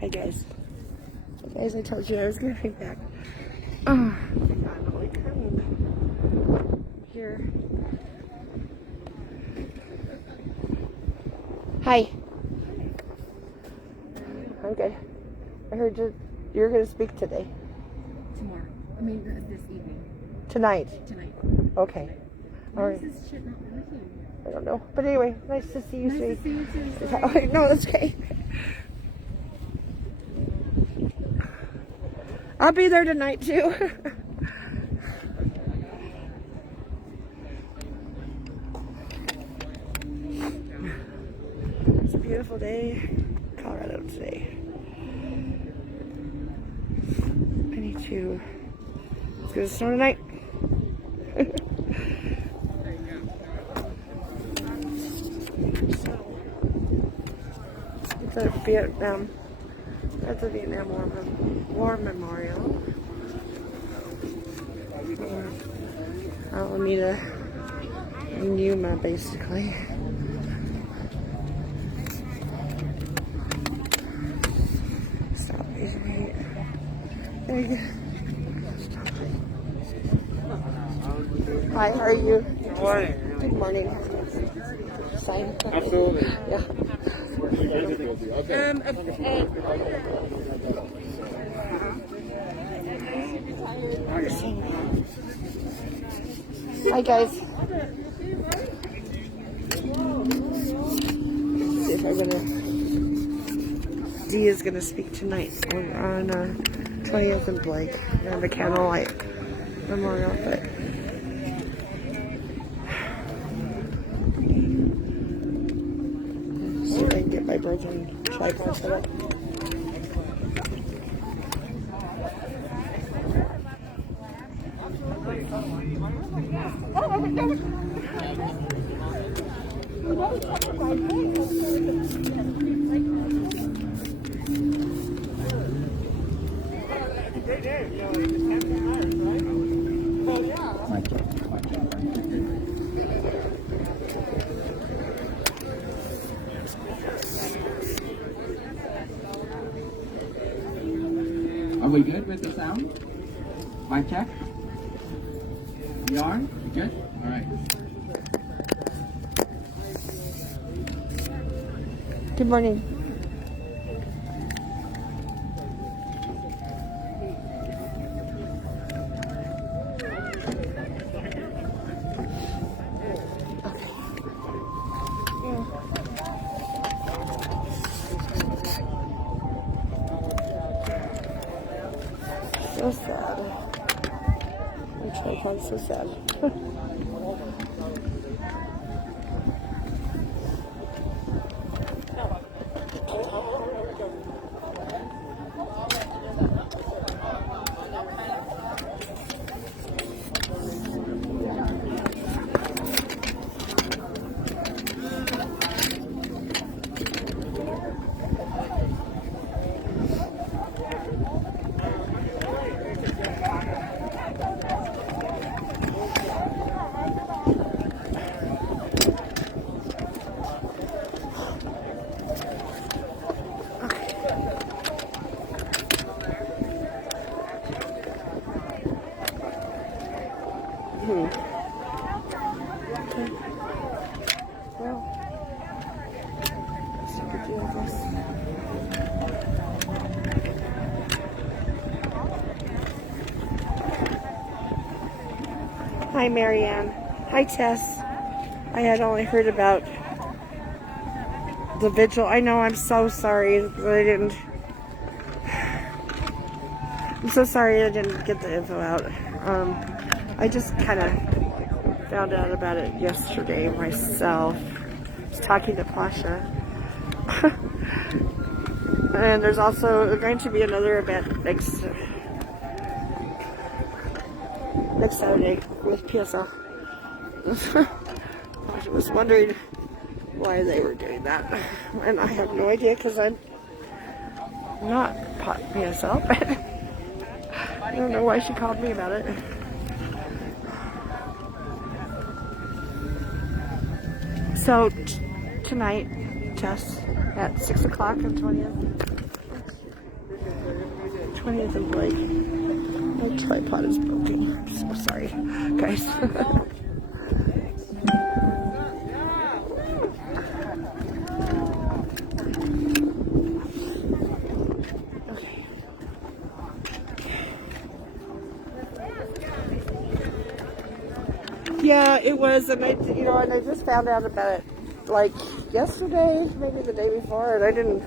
Hi guys. Hey guys, I told you I was gonna be back. Oh my god, holy crap. Here. Hi. I'm good. I heard you're gonna speak today. Tomorrow. I mean, this evening. Tonight. Tonight. Okay. All right. Why is this shit not working? I don't know. But anyway, nice to see you. Nice to see you too. Sorry. No, that's okay. I'll be there tonight too. It's a beautiful day in Colorado today. It's gonna snow tonight. It's a Vietnam. That's a Vietnam War Memorial. Alameda and Yuma, basically. Stop. There you go. Hi, how are you? Good morning. Good morning. Sign? Absolutely. Yeah. Hi guys. Let's see if I'm gonna. Dee is gonna speak tonight on 20th and Blake and the Candlelight Memorial. But see if I can get my broken tripod set up. Are we good with the sound? Mic check? We are? We good? All right. Good morning. So sad. My tripod's so sad. Hi, Marianne. Hi, Tess. I had only heard about the vigil. I know, I'm so sorry that I didn't. I'm so sorry I didn't get the info out. I just kind of found out about it yesterday myself. I was talking to Pasha. And there's also going to be another event next Saturday with PSL. I was wondering why they were doing that, and I have no idea because I'm not PSL. I don't know why she called me about it. So tonight, Tess, at 6 o'clock on 20th. 20th and Blake. My tripod is broken. I'm so sorry, guys. Okay. Yeah, it was, and I just found out about it like yesterday, maybe the day before, and I didn't.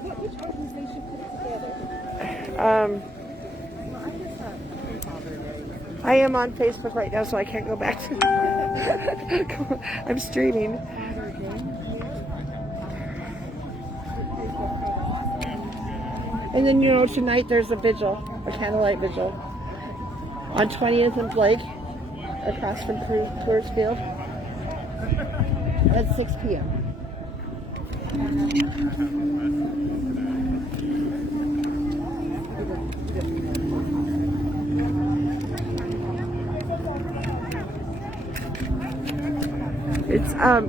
I am on Facebook right now, so I can't go back to. I'm streaming. And then tonight there's a vigil, a candlelight vigil, on 20th and Blake, across from Coors Field, at 6 p.m.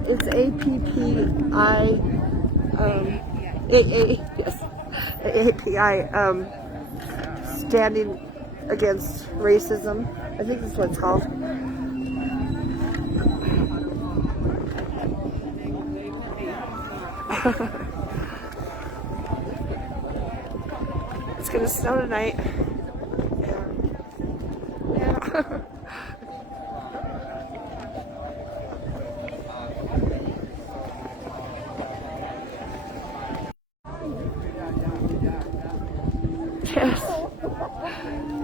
It's APPI, AAPI, standing against racism. I think that's what it's called. It's gonna snow tonight. Yeah.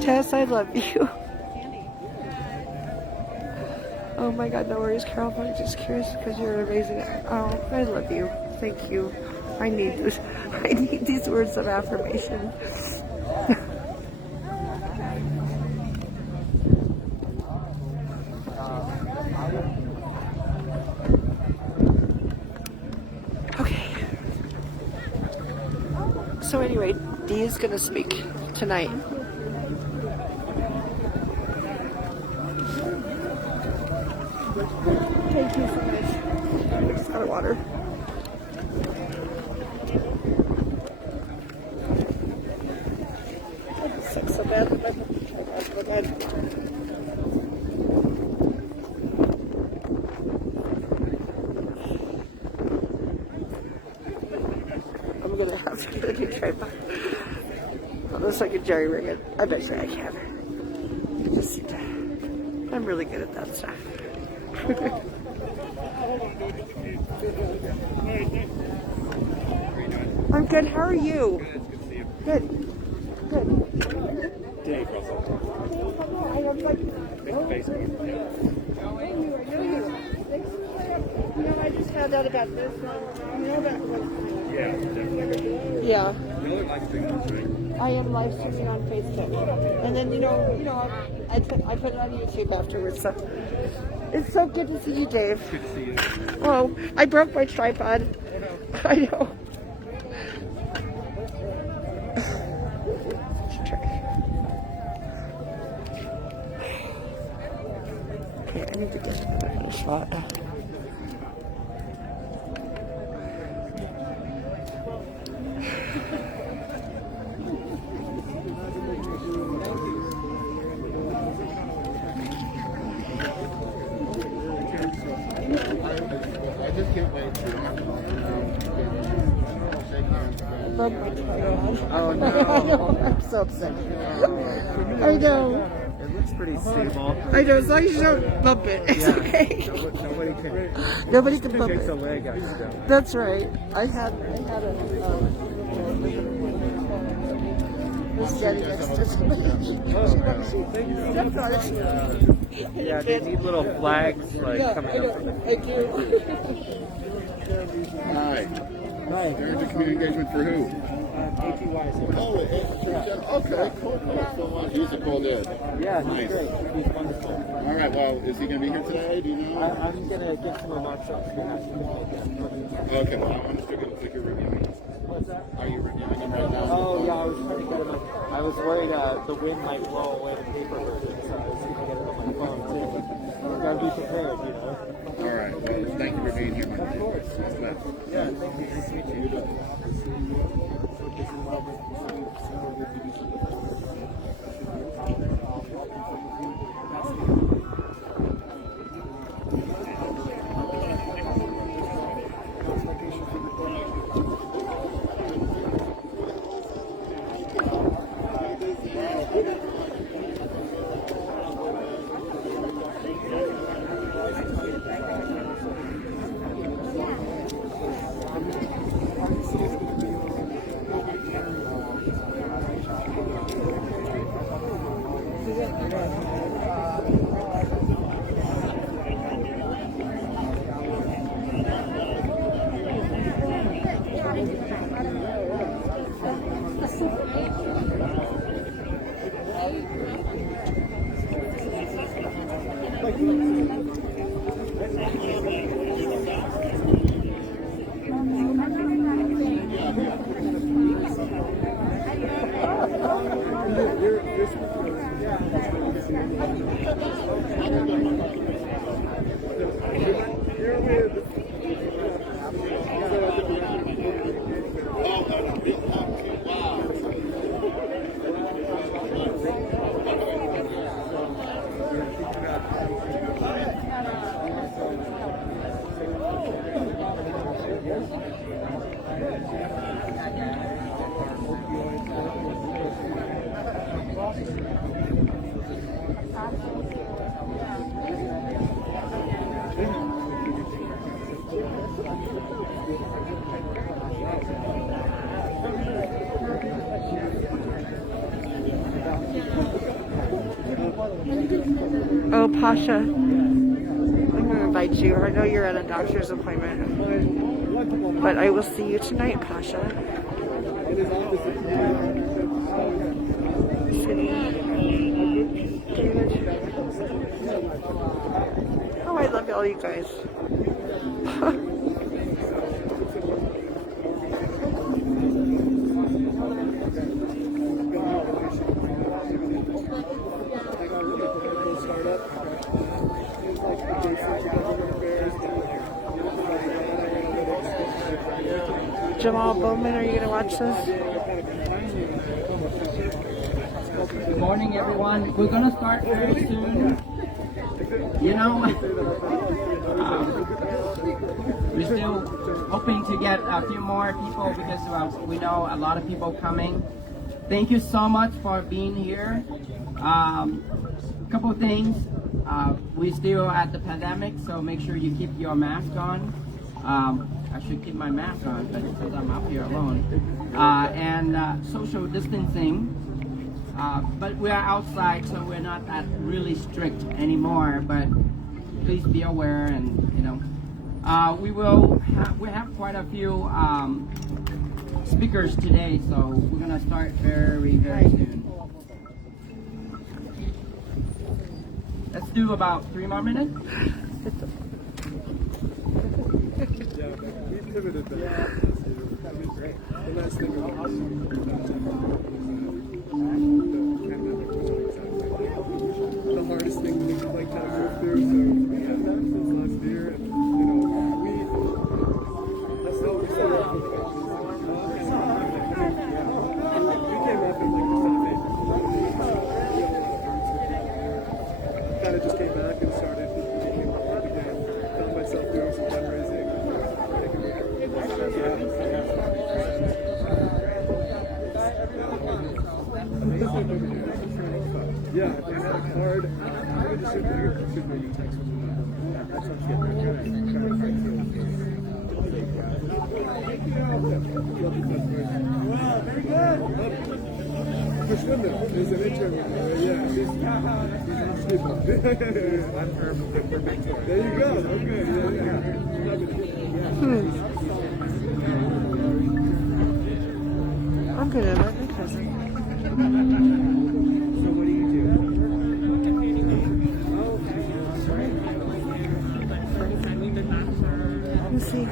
Tess, I love you. Oh my God, no worries, Carol. I'm just curious because you're amazing. Oh, I love you. Thank you. I need this. I need these words of affirmation. Okay. So anyway, Dee is gonna speak tonight. Thank you so much. I just got water. I suck so bad. I'm gonna have to get a new tripod. Unless I can jerry rig it. I bet you I can. I'm really good at that stuff. I'm good. How are you? Good. Good. Dave Russell. I was like, Facebook. I just found out about this. Yeah, definitely. Yeah. You're live streaming, right? I am live streaming on Facebook, and then I put it on YouTube afterwards. So it's so good to see you, Dave. Good to see you. Oh, I broke my tripod. I know. Okay, I need to get a shot. I just can't wait to Oh no. I'm so upset. I know. It looks pretty stable. I know, as long as you don't bump it, it's okay. Nobody can bump it. A leg out still. That's right. I had a was standing next to somebody. Yeah, they need little flags like coming up. I do. Hi. There's a community engagement for who? APY. Okay, cool. So he's a cool dude. Yeah, Nice. great. He's wonderful. All right, well, is he going to be here today? Do you know? I'm going to get some remarks up. Okay, well, I'm still going to think you're reviewing. What's that? Are you reviewing him right now? Oh, yeah, I was trying to get him. I was worried the wind might blow away the paper version, so I was going to get it on my phone, too. Gotta be prepared, you know? All right, well, thank you for being here, man. Of course. Yeah, thank you. Nice to meet you. So Pasha, I'm gonna invite you. I know you're at a doctor's appointment, but I will see you tonight, Pasha. David. Oh, I love all you guys. Jamal Bowman, are you going to watch this? Good morning, everyone. We're going to start very soon. You know, we're still hoping to get a few more people because we know a lot of people coming. Thank you so much for being here. Couple of things. We're still at the pandemic, so make sure you keep your mask on. I should keep my mask on, but because I'm up here alone. And social distancing. But we are outside, so we're not that really strict anymore. But please be aware, and you know, we have quite a few speakers today, so we're gonna start very soon. Let's do about 3 more minutes. We pivoted that. The last thing about the hardest thing we like kind of move through. So we have that since last year, and you know, that's how we started off with questions. We came up and kind of just came back and started making work again. Found myself doing some fundraising. Yeah, if I had a card, I would just shoot maybe text with them. That sounds Wow, very good. Krishna is an intern with me. Yeah, she's I'm her mentor. There you go. Okay. I'm gonna invite my cousin. So what do you do? Let me see.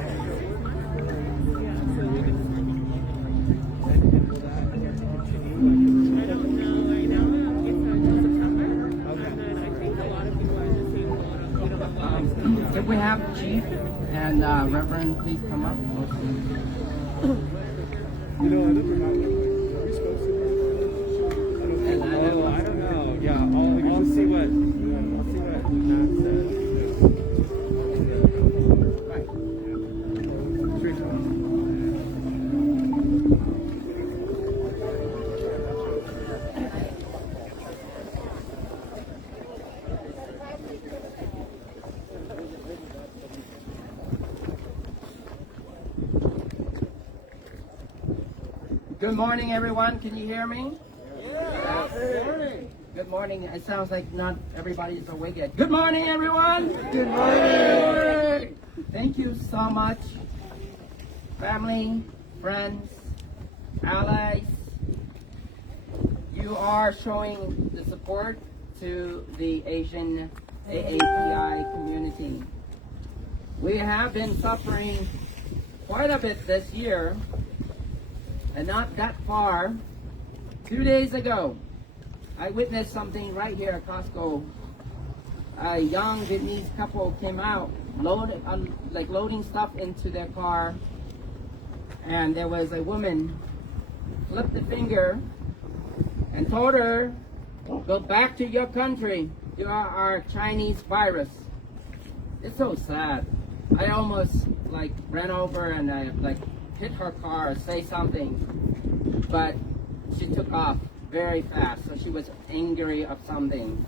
If we have Chief and Reverend, please come up. You know, I never know. Are we supposed to? I don't know. Yeah, I'll see what Matt says. Good morning, everyone. Can you hear me? Yes. Good morning. It sounds like not everybody's awake yet. Good morning, everyone. Good morning. Thank you so much, family, friends, allies. You are showing the support to the Asian AAPI community. We have been suffering quite a bit this year. And not that far, 2 days ago, I witnessed something right here at Costco. A young Vietnamese couple came out, loading stuff into their car, and there was a woman flipped the finger and told her, "Go back to your country. You are our Chinese virus." It's so sad. I almost ran over and I hit her car, say something, but she took off very fast, so she was angry of something.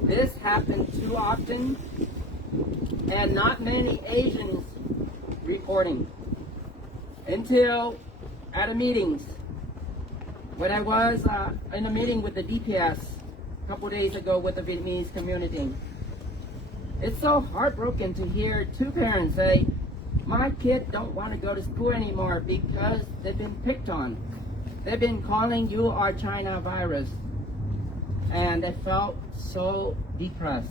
This happened too often, and not many Asians reporting. Until at a meetings, when I was in a meeting with the DPS, a couple days ago with the Vietnamese community. It's so heartbroken to hear two parents say, my kid don't want to go to school anymore because they've been picked on. They've been calling you our China virus. And they felt so depressed.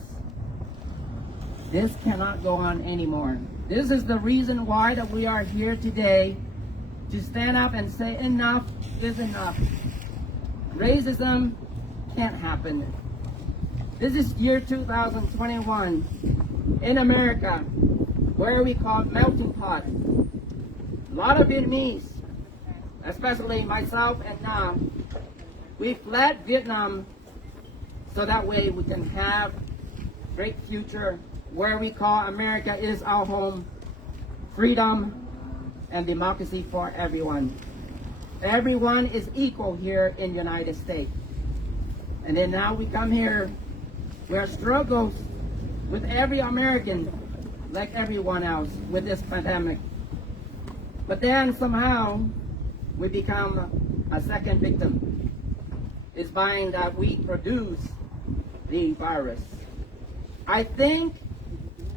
This cannot go on anymore. This is the reason why that we are here today, to stand up and say enough is enough. Racism can't happen. This is year 2021 in America, where we call melting pot. A lot of Vietnamese, especially myself and Nam, we fled Vietnam so that way we can have great future where we call America is our home, freedom and democracy for everyone. Everyone is equal here in the United States. And then now we come here where struggles with every American like everyone else with this pandemic. But then somehow we become a second victim. It's fine that we produce the virus. I think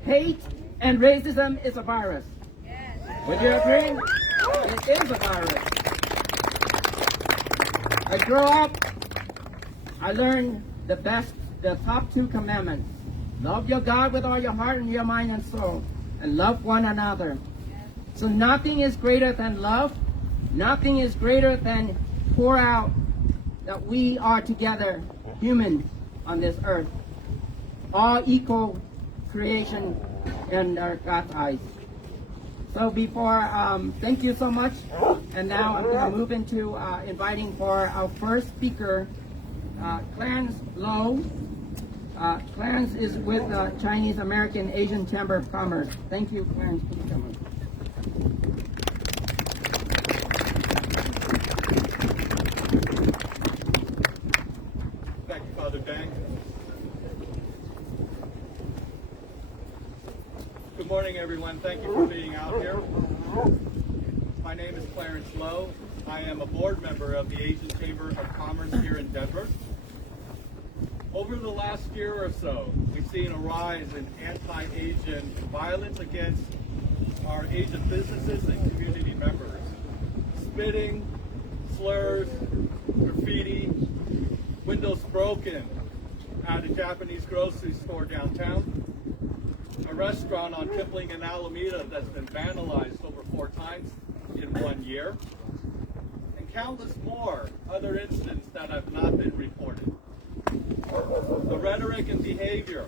hate and racism is a virus. Yes. Would you agree? It is a virus. I grew up, I learned the top two commandments. Love your God with all your heart and your mind and soul, and love one another. So nothing is greater than love. Nothing is greater than pour out that we are together, human on this earth. All equal creation in God's eyes. So before, thank you so much. And now I'm going to move into inviting for our first speaker, Clarence Lowe. Clarence is with Chinese American Asian Chamber of Commerce. Thank you, Clarence. Please come on. Thank you, Father Dang. Good morning, everyone. Thank you for being out here. My name is Clarence Lowe. I am a board member of the Asian Chamber of Commerce here in Denver. Over the last year or so, we've seen a rise in anti-Asian violence against our Asian businesses and community members. Spitting, slurs, graffiti, windows broken at a Japanese grocery store downtown, a restaurant on Kipling and Alameda that's been vandalized over 4 times in 1 year, and countless more other incidents that have not been reported. The rhetoric and behavior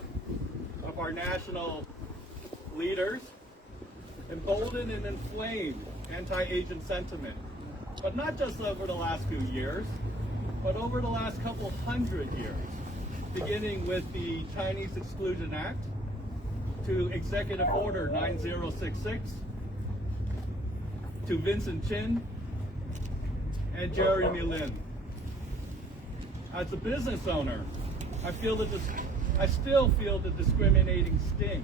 of our national leaders emboldened and inflamed anti-Asian sentiment, but not just over the last few years, but over the last couple hundred years, beginning with the Chinese Exclusion Act to Executive Order 9066, to Vincent Chin and Jeremy Lin. As a business owner, I still feel the discriminating sting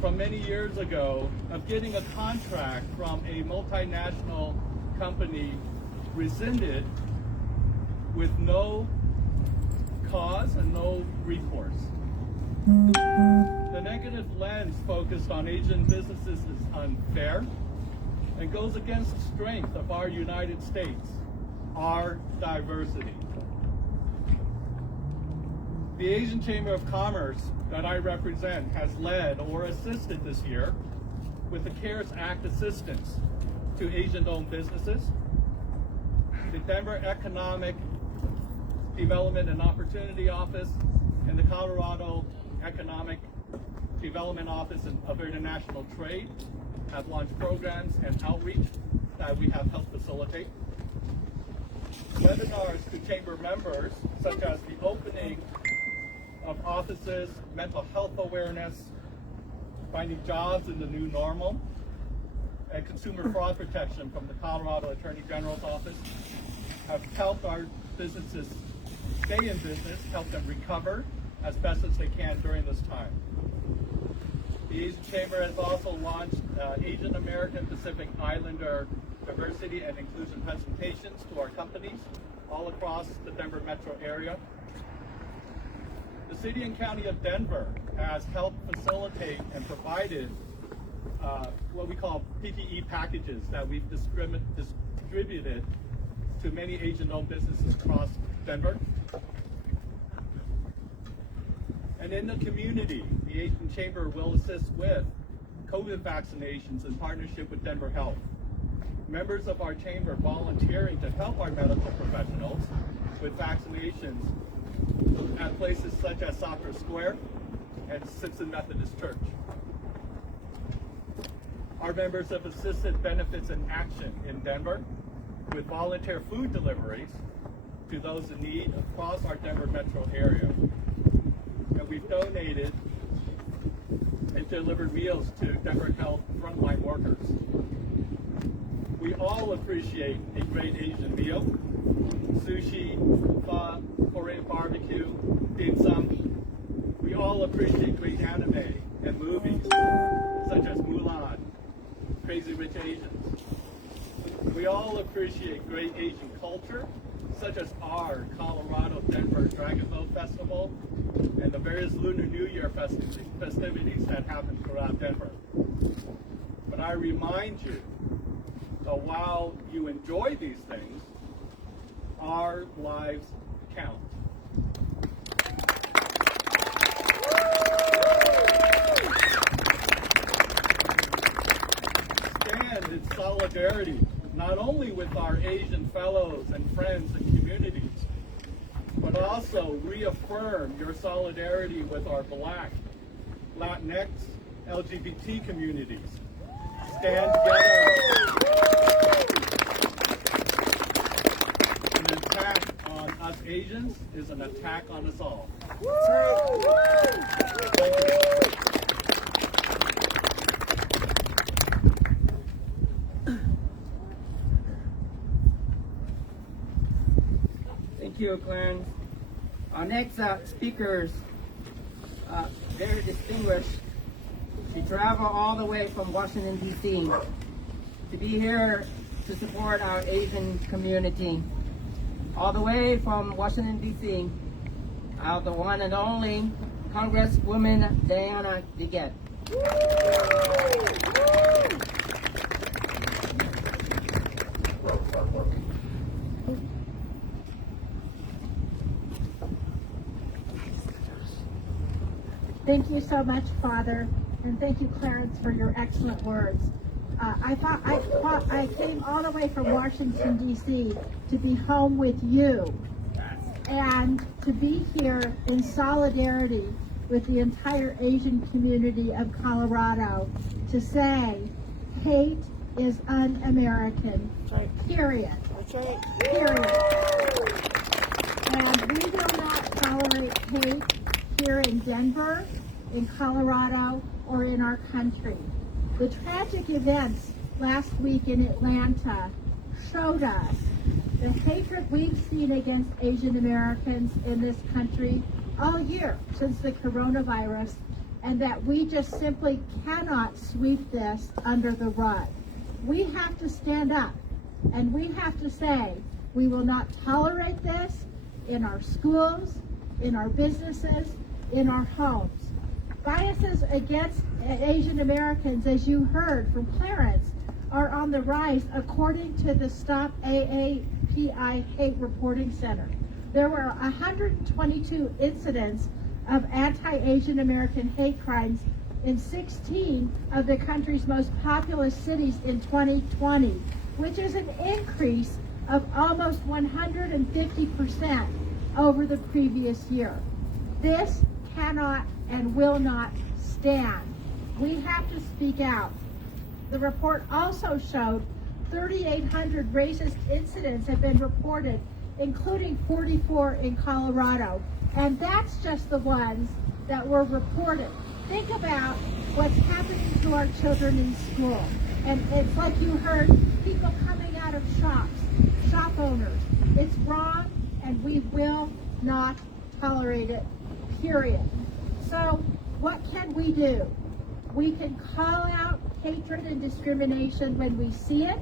from many years ago of getting a contract from a multinational company rescinded with no cause and no recourse. The negative lens focused on Asian businesses is unfair and goes against the strength of our United States, our diversity. The Asian Chamber of Commerce that I represent has led or assisted this year with the CARES Act assistance to Asian-owned businesses, the Denver Economic Development and Opportunity Office, and the Colorado Economic Development Office of International Trade have launched programs and outreach that we have helped facilitate. Webinars to chamber members, such as the opening of offices, mental health awareness, finding jobs in the new normal, and consumer fraud protection from the Colorado Attorney General's office have helped our businesses stay in business, help them recover as best as they can during this time. The Asian Chamber has also launched Asian American Pacific Islander diversity and inclusion presentations to our companies all across the Denver metro area. The City and County of Denver has helped facilitate and provided what we call PPE packages that we've distributed to many Asian-owned businesses across Denver. And in the community, the Asian Chamber will assist with COVID vaccinations in partnership with Denver Health. Members of our chamber volunteering to help our medical professionals with vaccinations at places such as Soccer Square and Simpson Methodist Church. Our members have assisted Benefits in Action in Denver with volunteer food deliveries to those in need across our Denver metro area. And we've donated and delivered meals to Denver Health frontline workers. We all appreciate a great Asian meal: sushi, pho, Korean barbecue, dim sum. We all appreciate great anime and movies such as Mulan, Crazy Rich Asians. We all appreciate great Asian culture, such as our Colorado Denver Dragon Boat Festival and the various Lunar New Year festivities that happen throughout Denver. But I remind you that while you enjoy these things, our lives count. Stand in solidarity not only with our Asian fellows and friends and communities, but also reaffirm your solidarity with our Black, Latinx, LGBT communities. Stand together. An attack on us Asians is an attack on us all. Thank you. Thank you, Clarence. Our next speakers, very distinguished. She traveled all the way from Washington, D.C. to be here to support our Asian community. All the way from Washington, D.C., the one and only Congresswoman Diana DeGette. Thank you so much, Father, and thank you, Clarence, for your excellent words. I came all the way from Washington, D.C. to be home with you and to be here in solidarity with the entire Asian community of Colorado to say hate is un-American, period. Period. And we will not tolerate hate here in Denver, in Colorado, or in our country. The tragic events last week in Atlanta showed us the hatred we've seen against Asian Americans in this country all year since the coronavirus, and that we just simply cannot sweep this under the rug. We have to stand up and we have to say we will not tolerate this in our schools, in our businesses, in our homes. Biases against Asian Americans, as you heard from Clarence, are on the rise according to the Stop AAPI Hate Reporting Center. There were 122 incidents of anti-Asian American hate crimes in 16 of the country's most populous cities in 2020, which is an increase of almost 150% over the previous year. This cannot and will not stand. We have to speak out. The report also showed 3,800 racist incidents have been reported, including 44 in Colorado. And that's just the ones that were reported. Think about what's happening to our children in school. And it's like you heard, people coming out of shops, shop owners. It's wrong, and we will not tolerate it, period. So what can we do? We can call out hatred and discrimination when we see it.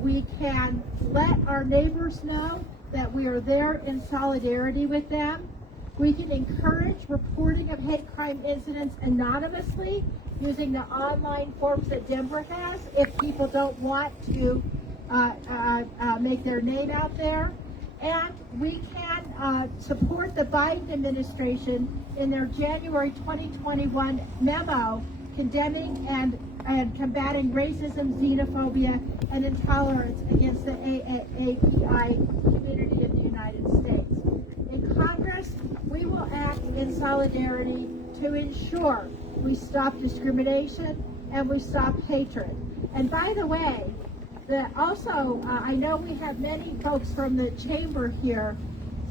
We can let our neighbors know that we are there in solidarity with them. We can encourage reporting of hate crime incidents anonymously using the online forms that Denver has if people don't want to make their name out there. And we can support the Biden administration in their January 2021 memo condemning and combating racism, xenophobia, and intolerance against the AAPI community in the United States. In Congress, we will act in solidarity to ensure we stop discrimination and we stop hatred. And by the way, I know we have many folks from the chamber here.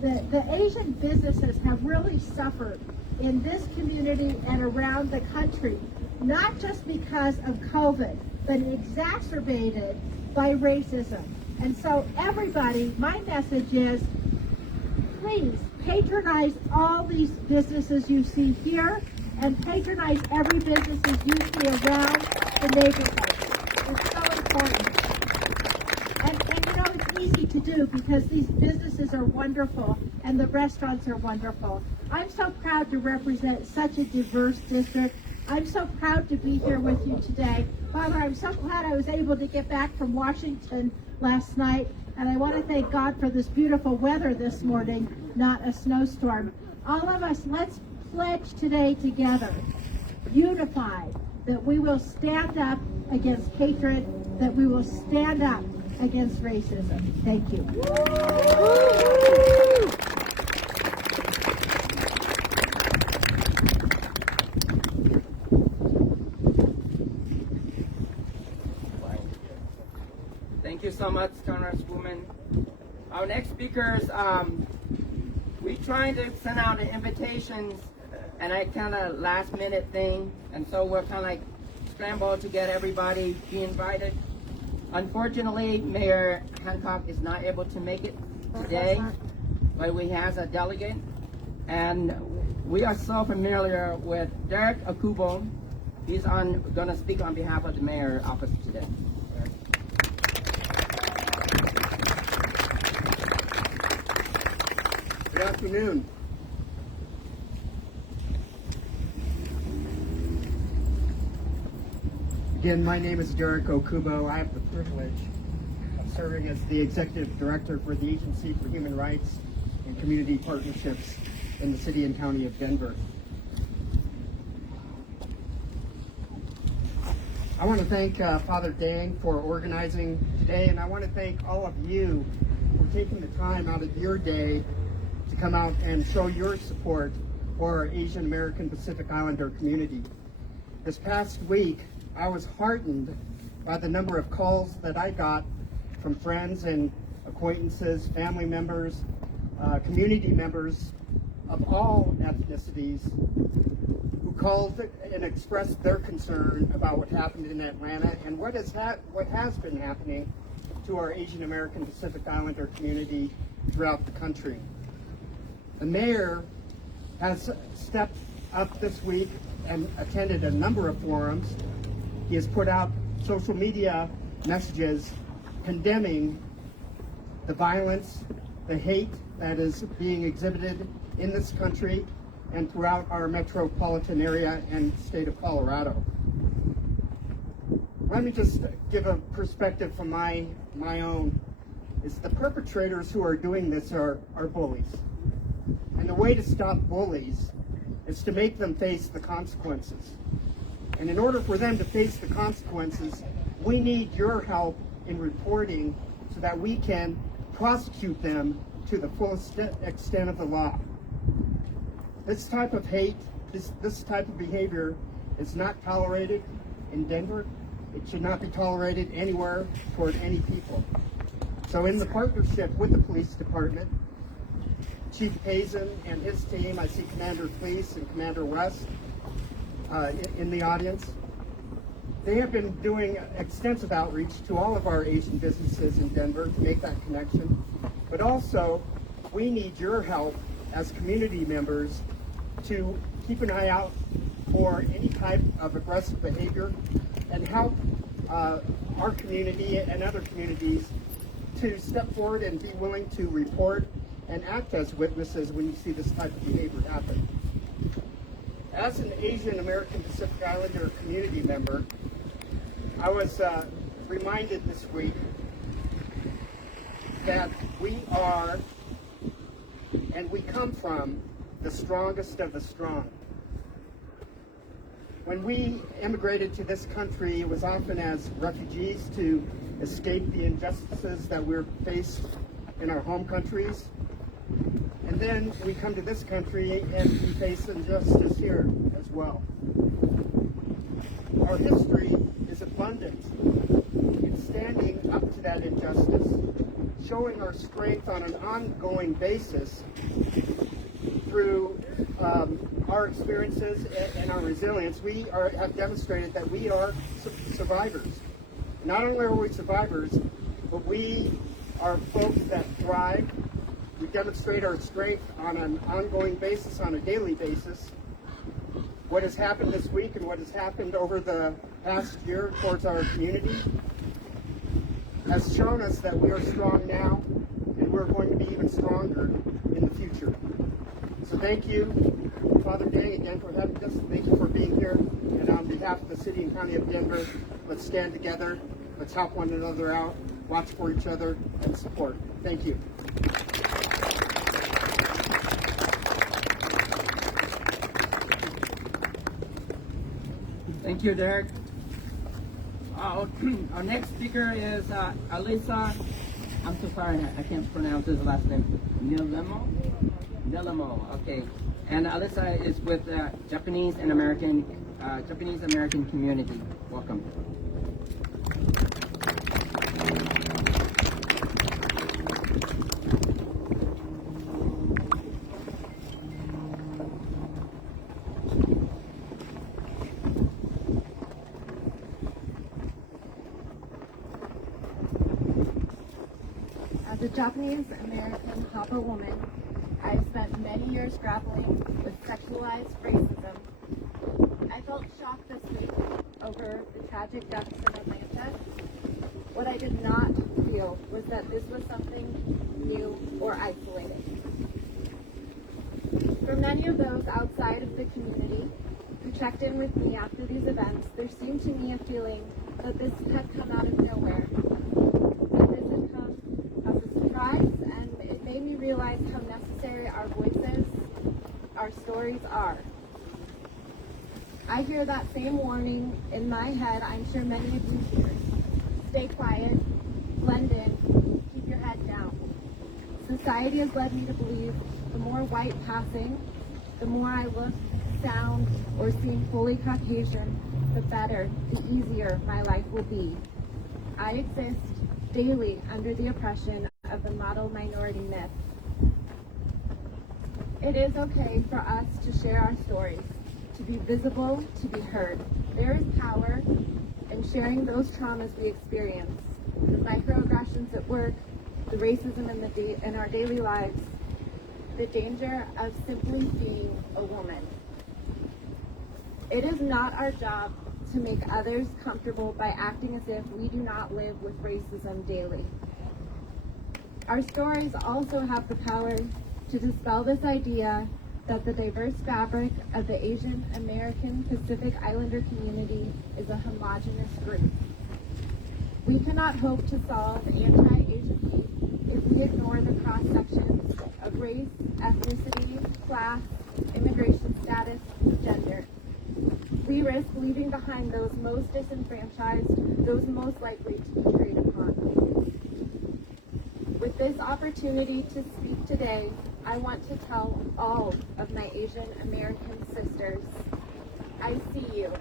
The Asian businesses have really suffered in this community and around the country, not just because of COVID, but exacerbated by racism. And so everybody, my message is, please patronize all these businesses you see here and patronize every business you see around the neighborhood. It's so important. And you know, it's easy to do because these businesses are wonderful and the restaurants are wonderful. I'm so proud to represent such a diverse district. I'm so proud to be here with you today. Father, I'm so glad I was able to get back from Washington last night, and I want to thank God for this beautiful weather this morning, not a snowstorm. All of us, let's pledge today together, unified, that we will stand up against hatred, that we will stand up against racism. Thank you. Thank you so much, Congresswoman. Our next speakers, we trying to send out the invitations, and I kind of last minute thing, and so we're kind of like scrambled to get everybody be invited. Unfortunately, Mayor Hancock is not able to make it today, but we have a delegate, and we are so familiar with Derek Akubo. He's going to speak on behalf of the mayor's office today. Good afternoon. Again, my name is Derek Okubo. I have the privilege of serving as the Executive Director for the Agency for Human Rights and Community Partnerships in the City and County of Denver. I want to thank Father Dang for organizing today, and I want to thank all of you for taking the time out of your day to come out and show your support for our Asian American Pacific Islander community. This past week, I was heartened by the number of calls that I got from friends and acquaintances, family members, community members of all ethnicities who called and expressed their concern about what happened in Atlanta and what has been happening to our Asian American Pacific Islander community throughout the country. The mayor has stepped up this week and attended a number of forums. He has put out social media messages condemning the violence, the hate that is being exhibited in this country and throughout our metropolitan area and state of Colorado. Let me just give a perspective from my own. Is the perpetrators who are doing this are bullies. And the way to stop bullies is to make them face the consequences. And in order for them to face the consequences, we need your help in reporting so that we can prosecute them to the fullest extent of the law. This type of hate, this type of behavior is not tolerated in Denver. It should not be tolerated anywhere toward any people. So in the partnership with the police department, Chief Hazen and his team, I see Commander Fleece and Commander West in the audience. They have been doing extensive outreach to all of our Asian businesses in Denver to make that connection. But also, we need your help as community members to keep an eye out for any type of aggressive behavior and help our community and other communities to step forward and be willing to report and act as witnesses when you see this type of behavior happen. As an Asian American Pacific Islander community member, I was reminded this week that we are and we come from the strongest of the strong. When we immigrated to this country, it was often as refugees to escape the injustices that we're faced in our home countries. And then we come to this country and we face injustice here as well. Our history is abundant in standing up to that injustice, showing our strength on an ongoing basis through our experiences and our resilience. We have demonstrated that we are survivors. Not only are we survivors, but we are folks that thrive. We demonstrate our strength on an ongoing basis, on a daily basis. What has happened this week and what has happened over the past year towards our community has shown us that we are strong now and we're going to be even stronger in the future. So thank you, Father Day, again for having us. Thank you for being here. And on behalf of the City and County of Denver, let's stand together. Let's help one another out, watch for each other, and support. Thank you. Thank you, Derek. Our next speaker is Alyssa. I'm so sorry, I can't pronounce his last name. Nilemo. Okay. And Alyssa is with Japanese American community. Welcome. As a Japanese American Hapa woman, I've spent many years grappling with sexualized racism. I felt shocked this week over the tragic deaths in Atlanta. What I did not feel was that this was something new or isolated. For many of those outside of the community who checked in with me after these events, there seemed to me a feeling that this had come out of nowhere. That this had come as a surprise, and it made me realize how necessary our voices, our stories are. I hear that same warning in my head. I'm sure many of you hear. Stay quiet, blend in, keep your head down. Society has led me to believe the more white passing, the more I look, sound, or seem fully Caucasian, the better, the easier my life will be. I exist daily under the oppression of the model minority myth. It is okay for us to share our stories, to be visible, to be heard. There is power in sharing those traumas we experience, the microaggressions at work, the racism in our daily lives, the danger of simply being a woman. It is not our job to make others comfortable by acting as if we do not live with racism daily. Our stories also have the power to dispel this idea that the diverse fabric of the Asian American Pacific Islander community is a homogeneous group. We cannot hope to solve anti-Asian hate if we ignore the cross-sections of race, ethnicity, class, immigration status, gender. We risk leaving behind those most disenfranchised, those most likely to be preyed upon. With this opportunity to speak today, I want to tell all of my Asian American sisters, I see you.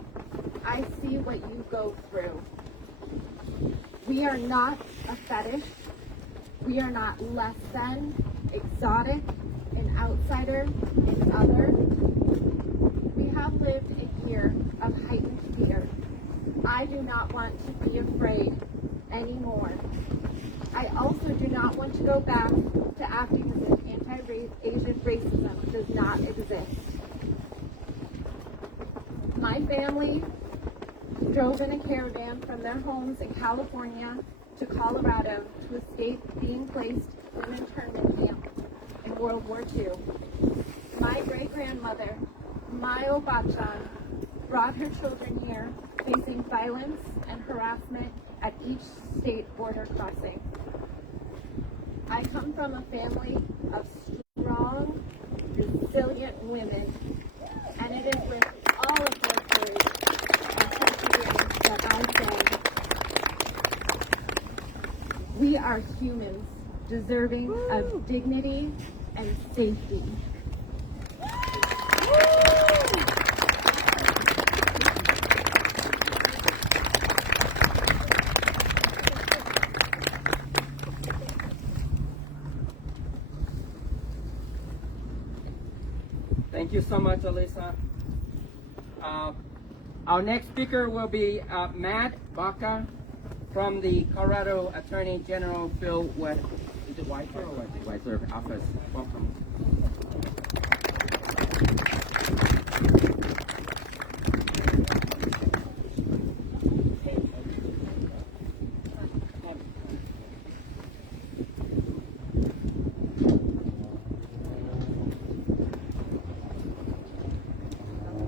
I see what you go through. We are not a fetish. We are not less than, exotic, an outsider, an other. We have lived a year of heightened fear. I do not want to be afraid anymore. I also do not want to go back to acting as if anti-Asian racism does not exist. My family drove in a caravan from their homes in California to Colorado to escape being placed in an internment camp World War II. My great-grandmother, Mayo Bachan, brought her children here, facing violence and harassment at each state border crossing. I come from a family of strong, resilient women, and it is with all of their courage and perseverance that I say, we are humans deserving of dignity and safety. Thank you so much, Alyssa. Our next speaker will be Matt Baca from the Colorado Attorney General Phil Weiser office. Welcome.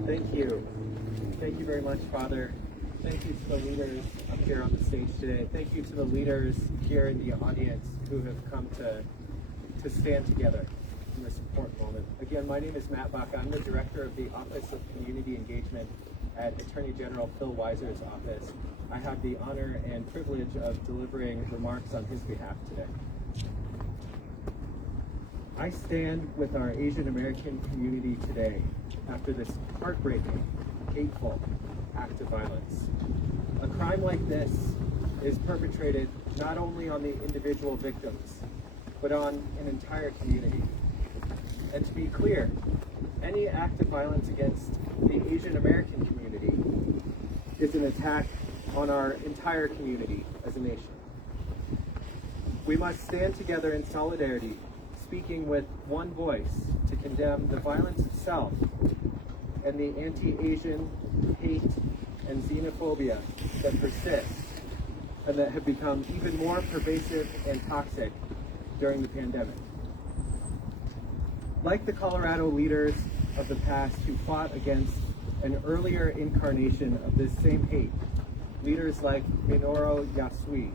Thank you. Thank you very much, Father. Thank you to the leaders up here on the stage today. Thank you to the leaders here in the audience who have come to stand together in this important moment. Again, my name is Matt Baca. I'm the Director of the Office of Community Engagement at Attorney General Phil Weiser's office. I have the honor and privilege of delivering remarks on his behalf today. I stand with our Asian American community today after this heartbreaking, hateful act of violence. A crime like this is perpetrated not only on the individual victims, but on an entire community. And to be clear, any act of violence against the Asian American community is an attack on our entire community as a nation. We must stand together in solidarity, speaking with one voice to condemn the violence itself and the anti-Asian hate and xenophobia that persist and that have become even more pervasive and toxic during the pandemic. Like the Colorado leaders of the past who fought against an earlier incarnation of this same hate, leaders like Minoru Yasui,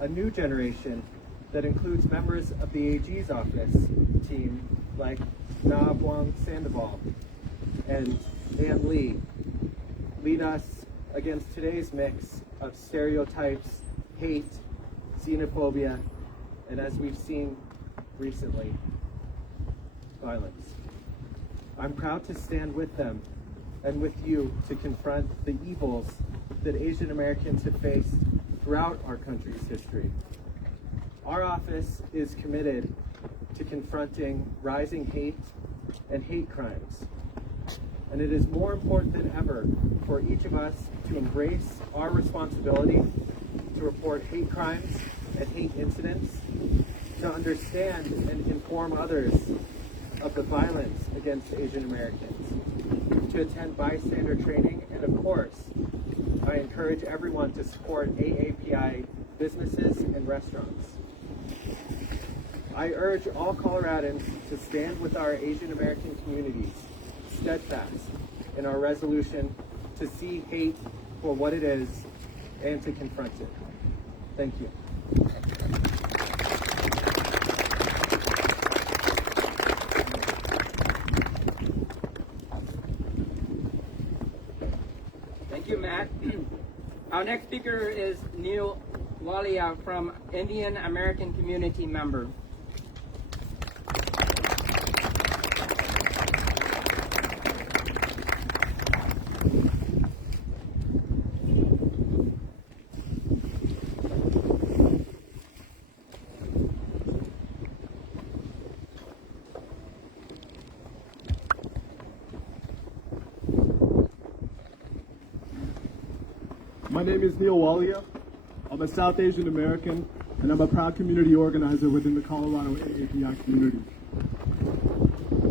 a new generation that includes members of the AG's office team like Na Buang Sandoval and Ann Lee, lead us against today's mix of stereotypes, hate, xenophobia, and as we've seen recently, violence. I'm proud to stand with them and with you to confront the evils that Asian Americans have faced throughout our country's history. Our office is committed to confronting rising hate and hate crimes. And it is more important than ever for each of us to embrace our responsibility to report hate crimes and hate incidents, to understand and inform others of the violence against Asian Americans, to attend bystander training, and of course, I encourage everyone to support AAPI businesses and restaurants. I urge all Coloradans to stand with our Asian American communities, steadfast in our resolution to see hate for what it is and to confront it. Thank you. Thank you, Matt. Our next speaker is Neil Walia from Indian American Community member. My name is Neil Walia. I'm a South Asian American, and I'm a proud community organizer within the Colorado AAPI community.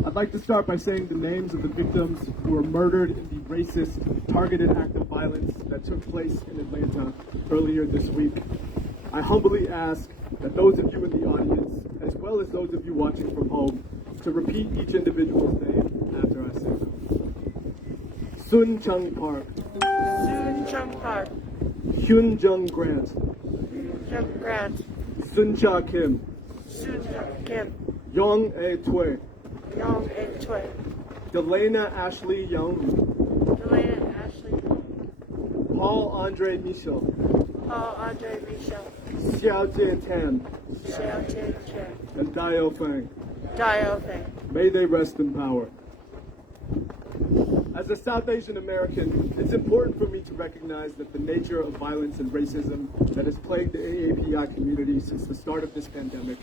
I'd like to start by saying the names of the victims who were murdered in the racist, targeted act of violence that took place in Atlanta earlier this week. I humbly ask that those of you in the audience, as well well as those of you watching from home, to repeat each individual's name after I say them. Sun Chung Park, Soon Chung Park, Hyun Jung Grant, Jung Grant, Sun Cha Kim, Soon Jung Kim, Yong A Tue, Yong A Tui, Delana Ashley Young, Delaney Ashley, Paul Andre Michel, Paul Andre Michel, Xiao Jie Tan, Xiao Jie Chen, and Dio Feng. Dio Feng. May they rest in power. As a South Asian American, it's important for me to recognize that the nature of violence and racism that has plagued the AAPI community since the start of this pandemic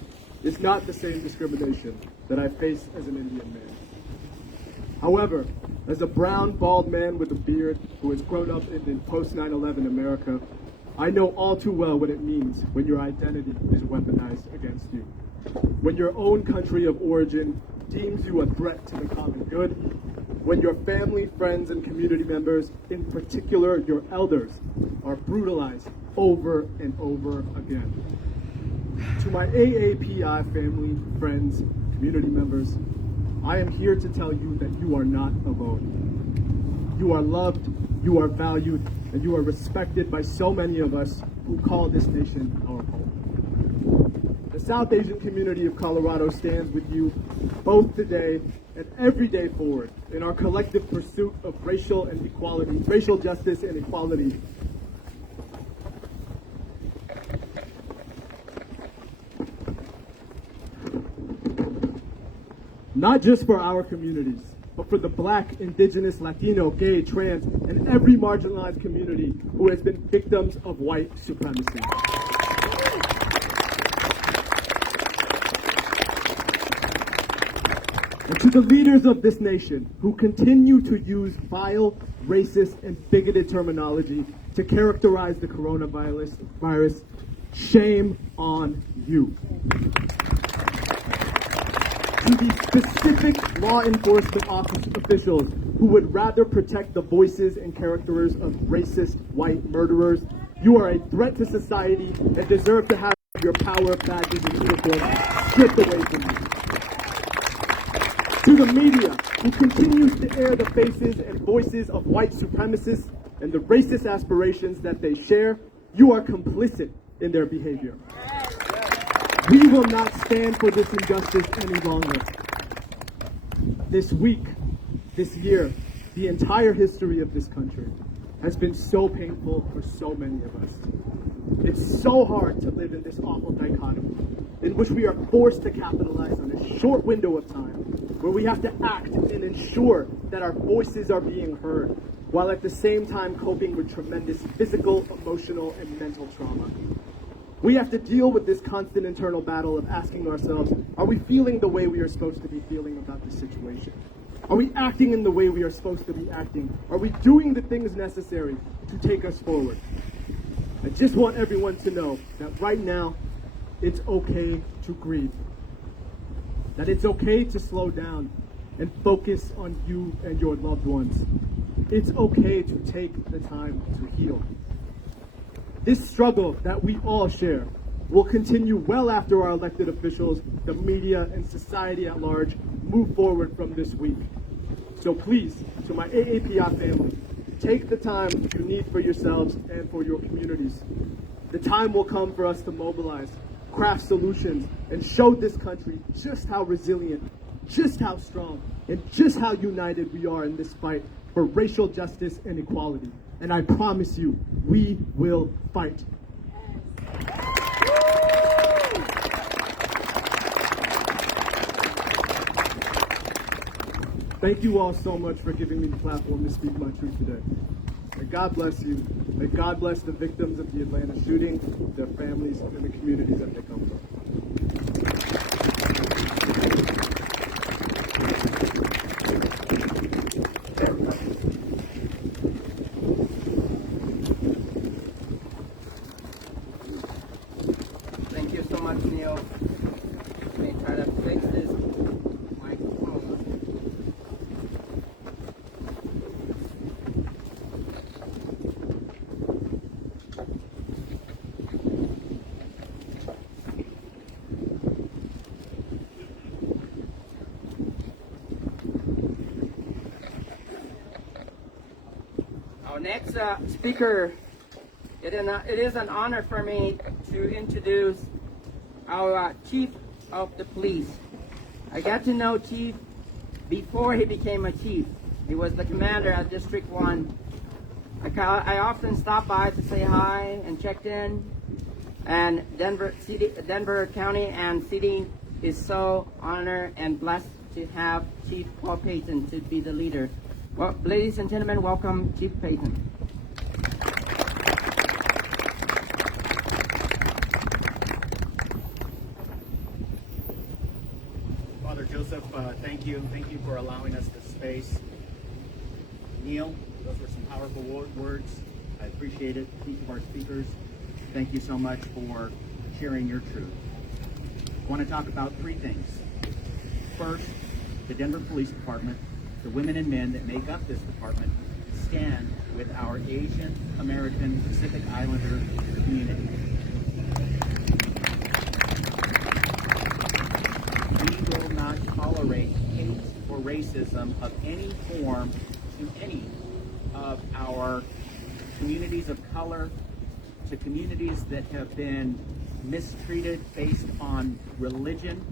is not the same discrimination that I face as an Indian man. However, as a brown, bald man with a beard who has grown up in post-9/11 America, I know all too well what it means when your identity is weaponized against you. When your own country of origin deems you a threat to the common good, when your family, friends, and community members, in particular your elders, are brutalized over and over again. To my AAPI family, friends, community members, I am here to tell you that you are not alone. You are loved, you are valued, and you are respected by so many of us who call this nation our home. The South Asian community of Colorado stands with you both today and every day forward in our collective pursuit of racial justice and equality. Not just for our communities, but for the Black, Indigenous, Latino, gay, trans, and every marginalized community who has been victims of white supremacy. And to the leaders of this nation who continue to use vile, racist, and bigoted terminology to characterize the coronavirus, shame on you. To the specific law enforcement officials who would rather protect the voices and characters of racist white murderers, you are a threat to society and deserve to have your power, badges, and uniforms stripped away from you. To the media, who continues to air the faces and voices of white supremacists and the racist aspirations that they share, you are complicit in their behavior. We will not stand for this injustice any longer. This week, this year, the entire history of this country has been so painful for so many of us. It's so hard to live in this awful dichotomy in which we are forced to capitalize on a short window of time where we have to act and ensure that our voices are being heard, while at the same time coping with tremendous physical, emotional, and mental trauma. We have to deal with this constant internal battle of asking ourselves, are we feeling the way we are supposed to be feeling about this situation? Are we acting in the way we are supposed to be acting? Are we doing the things necessary to take us forward? I just want everyone to know that right now, it's okay to grieve. That it's okay to slow down and focus on you and your loved ones. It's okay to take the time to heal. This struggle that we all share will continue well after our elected officials, the media, and society at large move forward from this week. So please, to my AAPI family, take the time you need for yourselves and for your communities. The time will come for us to mobilize, craft solutions, and show this country just how resilient, just how strong, and just how united we are in this fight for racial justice and equality. And I promise you, we will fight. Thank you all so much for giving me the platform to speak my truth today. May God bless you. May God bless the victims of the Atlanta shooting, their families, and the communities that they come from. Thank you so much, Neil. Let me try to fix this microphone. next speaker, it is an honor for me to introduce our Chief of the Police. I got to know Chief before he became a chief. He was the commander at District 1. I often stop by to say hi and check in. And Denver County and City is so honored and blessed to have Chief Paul Payton to be the leader. Well, ladies and gentlemen, welcome Chief Payton. Father Joseph, thank you. Thank you for allowing us this space. Neil, those were some powerful words. I appreciate it. Each of our speakers, thank you so much for sharing your truth. I want to talk about three things. First, the Denver Police Department, the women and men that make up this department, stand with our Asian American Pacific Islander community. We will not tolerate hate or racism of any form to any of our communities of color, to communities that have been mistreated based on religion,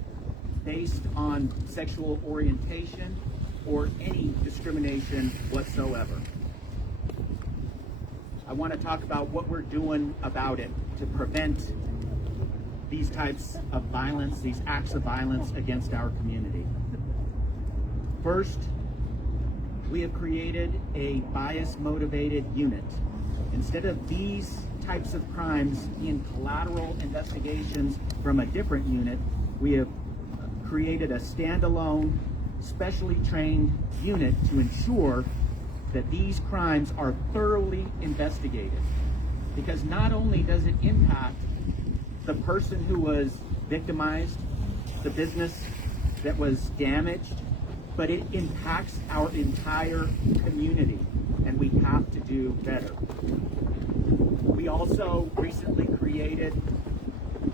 based on sexual orientation, or any discrimination whatsoever. I want to talk about what we're doing about it to prevent these types of violence, these acts of violence against our community. First, we have created a bias-motivated unit. Instead of these types of crimes being collateral investigations from a different unit, we have created a standalone, specially trained unit to ensure that these crimes are thoroughly investigated. Because not only does it impact the person who was victimized, the business that was damaged, but it impacts our entire community, and we have to do better. We also recently created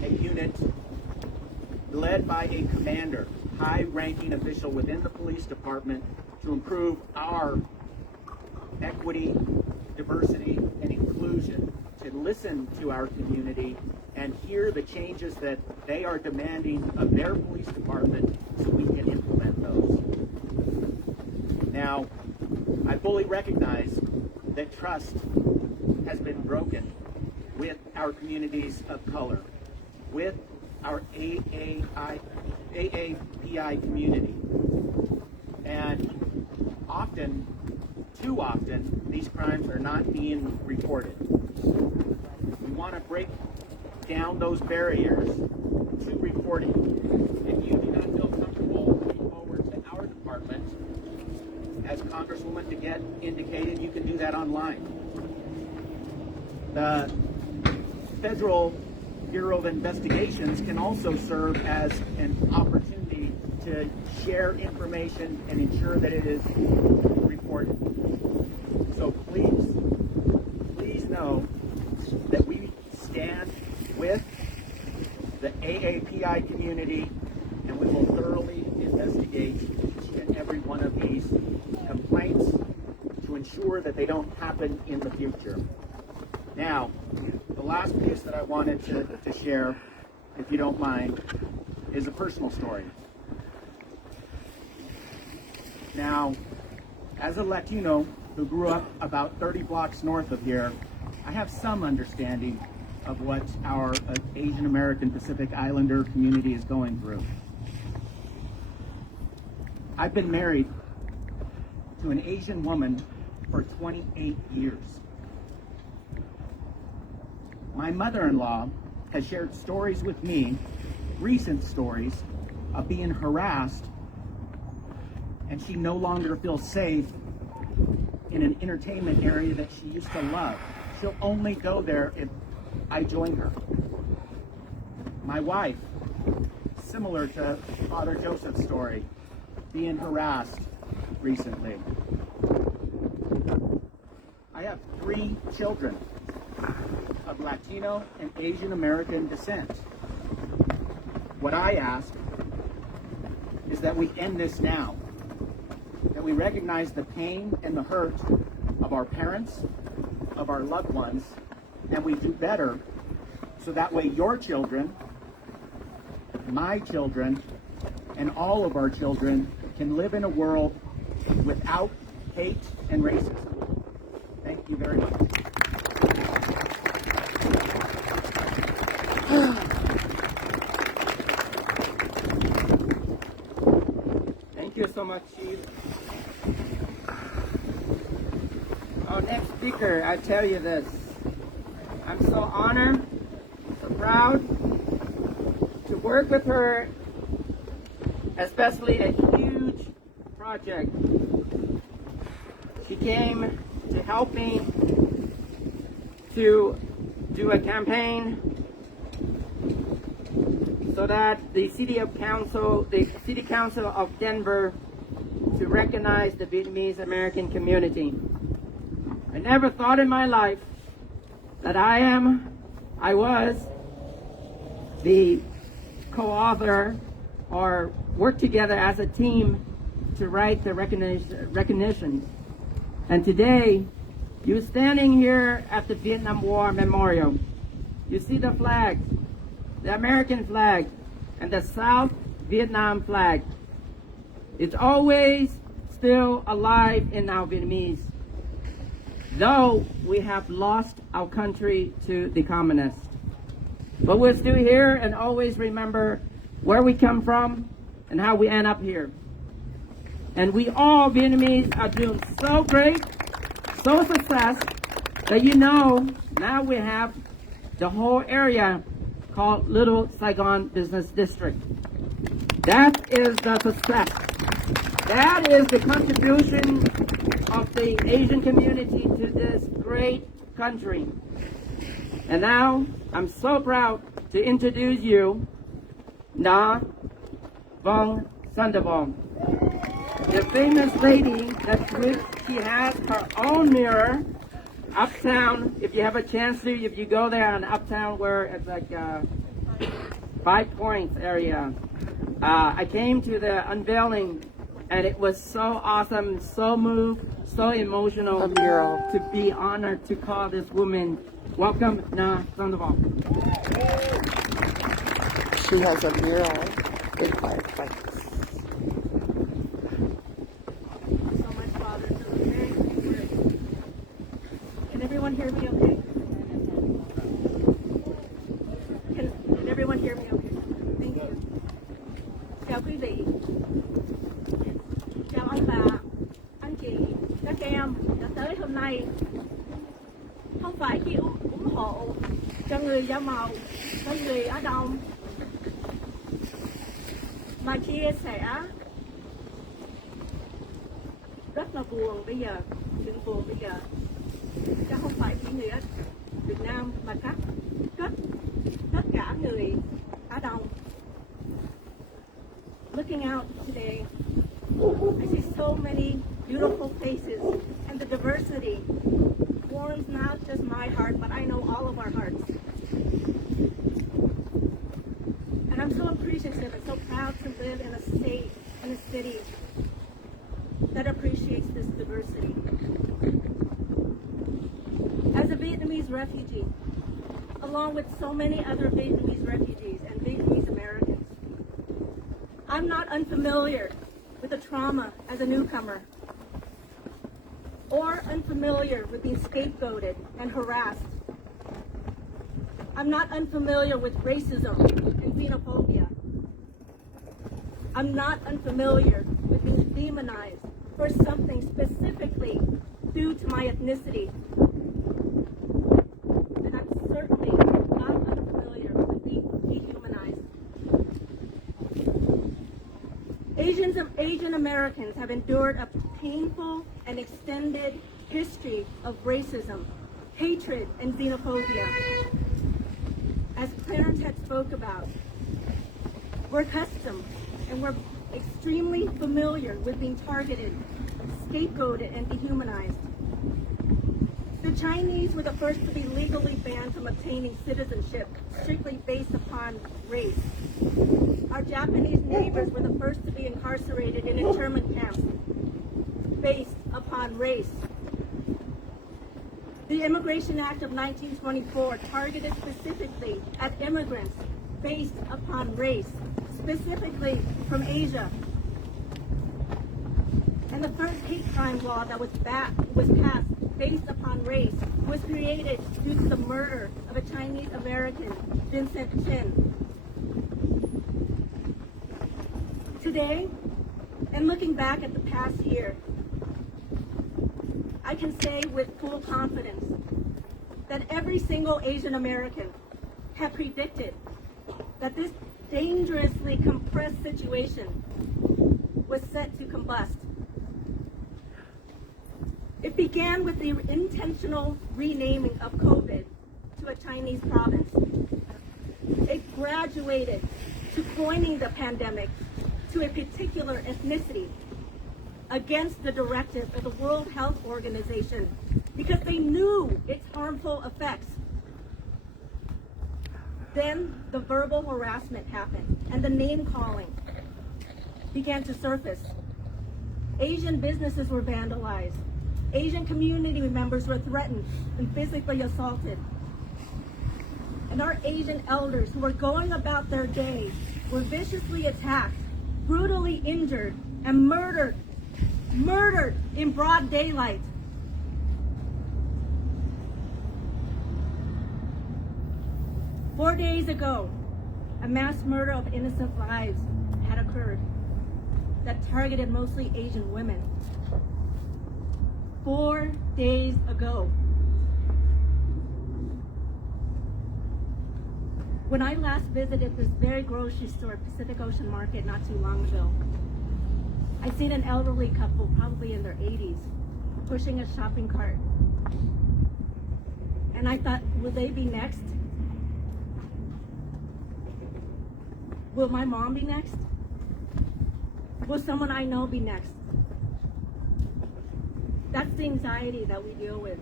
a unit led by a commander, high-ranking official within the police department, to improve our equity, diversity, and inclusion, to listen to our community and hear the changes that they are demanding of their police department so we can implement those. Now, I fully recognize that trust has been broken with our communities of color, with our AAPI community. And often, too often, these crimes are not being reported. We want to break down those barriers to reporting. If you do not feel comfortable coming forward to our department, as Congresswoman DeGette indicated, you can do that online. The Federal Bureau of Investigations can also serve as an opportunity to share information and ensure that it is reported. So please know that we stand with the AAPI community, and we will thoroughly investigate each and every one of these complaints to ensure that they don't happen in the future. Now, the last piece that I wanted to share, if you don't mind, is a personal story. Now, as a Latino who grew up about 30 blocks north of here, I have some understanding of what our Asian American Pacific Islander community is going through. I've been married to an Asian woman for 28 years. My mother-in-law has shared stories with me, recent stories, of being harassed, and she no longer feels safe in an entertainment area that she used to love. She'll only go there if I join her. My wife, similar to Father Joseph's story, being harassed recently. I have 3 children of Latino and Asian American descent. What I ask is that we end this now, that we recognize the pain and the hurt of our parents, of our loved ones, and we do better, so that way your children, my children, and all of our children can live in a world without hate and racism. Thank you very much. Thank you so much, Chief. Our next speaker, I tell you this. I'm so honored, so proud to work with her, especially a huge project. She came to help me to do a campaign so that the City Council of Denver to recognize the Vietnamese American community. I never thought in my life that I was the co-author or work together as a team to write the recognition. And today, you standing here at the Vietnam War Memorial, you see the flag, the American flag, and the South Vietnam flag. It's always still alive in our Vietnamese, though we have lost our country to the communists. But we're still here and always remember where we come from and how we end up here. And we all Vietnamese are doing so great, so success, that now we have the whole area called Little Saigon Business District. That is the success. That is the contribution of the Asian community to this great country. And now, I'm so proud to introduce you, Na Vong Sandoval, the famous lady she has her own mirror uptown. If you have a chance to, if you go there on uptown where it's like 5 Points area, I came to the unveiling and it was so awesome, so moved, so emotional to be honored to call this woman. Welcome, Na Sandoval. She has a mural in 5 Points. So much, Father, for the very word. Can everyone hear me okay? Can everyone hear me okay? Thank you. Chào quý vị. Chào ông bà, anh chị, các em đã tới hôm nay. Không phải chỉ ủng hộ cho người da màu, cho người Á Đông, mà chia sẻ rất là buồn bây giờ, chuyện buồn bây giờ, chứ không phải chỉ người Việt Nam mà tất cả người Á Đông. Looking out today, I see so many beautiful faces, and the diversity warms not just my heart, but I know all of our hearts. And I'm so appreciative and so proud to live in a state, in a city that appreciates this diversity. As a Vietnamese refugee, along with so many other Vietnamese refugees and Vietnamese Americans, I'm not unfamiliar with the trauma as a newcomer, or unfamiliar with being scapegoated and harassed. I'm not unfamiliar with racism and xenophobia. I'm not unfamiliar with being demonized for something specifically due to my ethnicity. And I'm certainly not unfamiliar with being dehumanized. Asian Americans have endured a painful and extended history of racism, hatred, and xenophobia. As Clarence had spoke about, we're accustomed and we're extremely familiar with being targeted, scapegoated, and dehumanized. The Chinese were the first to be legally banned from obtaining citizenship strictly based upon race. Our Japanese neighbors were the first to be incarcerated in internment camps based upon race. The Immigration Act of 1924 targeted specifically at immigrants based upon race, specifically from Asia. And the first hate crime law that was passed based upon race was created due to the murder of a Chinese American, Vincent Chin. Today, and looking back at the past year, I can say with full confidence that every single Asian American had predicted that this dangerously compressed situation was set to combust. It began with the intentional renaming of COVID to a Chinese province. It graduated to coining the pandemic to a particular ethnicity against the directive of the World Health Organization because they knew its harmful effects. Then the verbal harassment happened and the name calling began to surface. Asian businesses were vandalized. Asian community members were threatened and physically assaulted. And our Asian elders who were going about their day were viciously attacked, brutally injured, and murdered in broad daylight. Four days ago, a mass murder of innocent lives had occurred that targeted mostly Asian women. 4 days ago. When I last visited this very grocery store, Pacific Ocean Market, not too long ago, I seen an elderly couple, probably in their 80s, pushing a shopping cart. And I thought, will they be next? Will my mom be next? Will someone I know be next? That's the anxiety that we deal with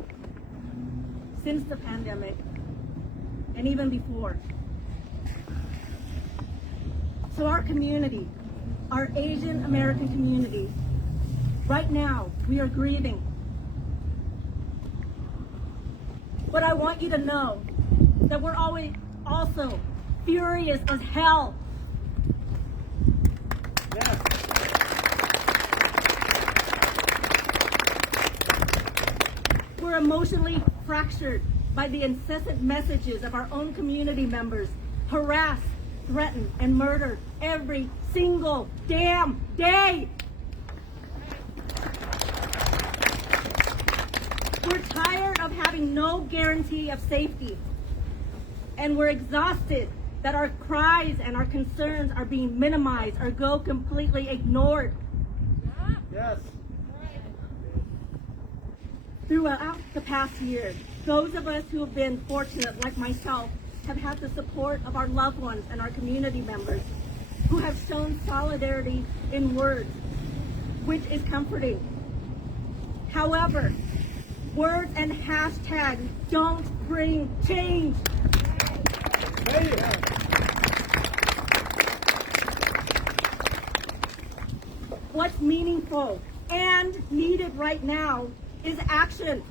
since the pandemic and even before. So our community, our Asian American community, right now we are grieving. But I want you to know that we're always also furious as hell. Yes. We're emotionally fractured by the incessant messages of our own community members, harassed, threatened, and murdered every single damn day. We're tired of having no guarantee of safety, and we're exhausted that our cries and our concerns are being minimized or go completely ignored. Yes. Throughout the past year, those of us who have been fortunate, like myself, have had the support of our loved ones and our community members who have shown solidarity in words, which is comforting. However, words and hashtags don't bring change. What's meaningful and needed right now is action.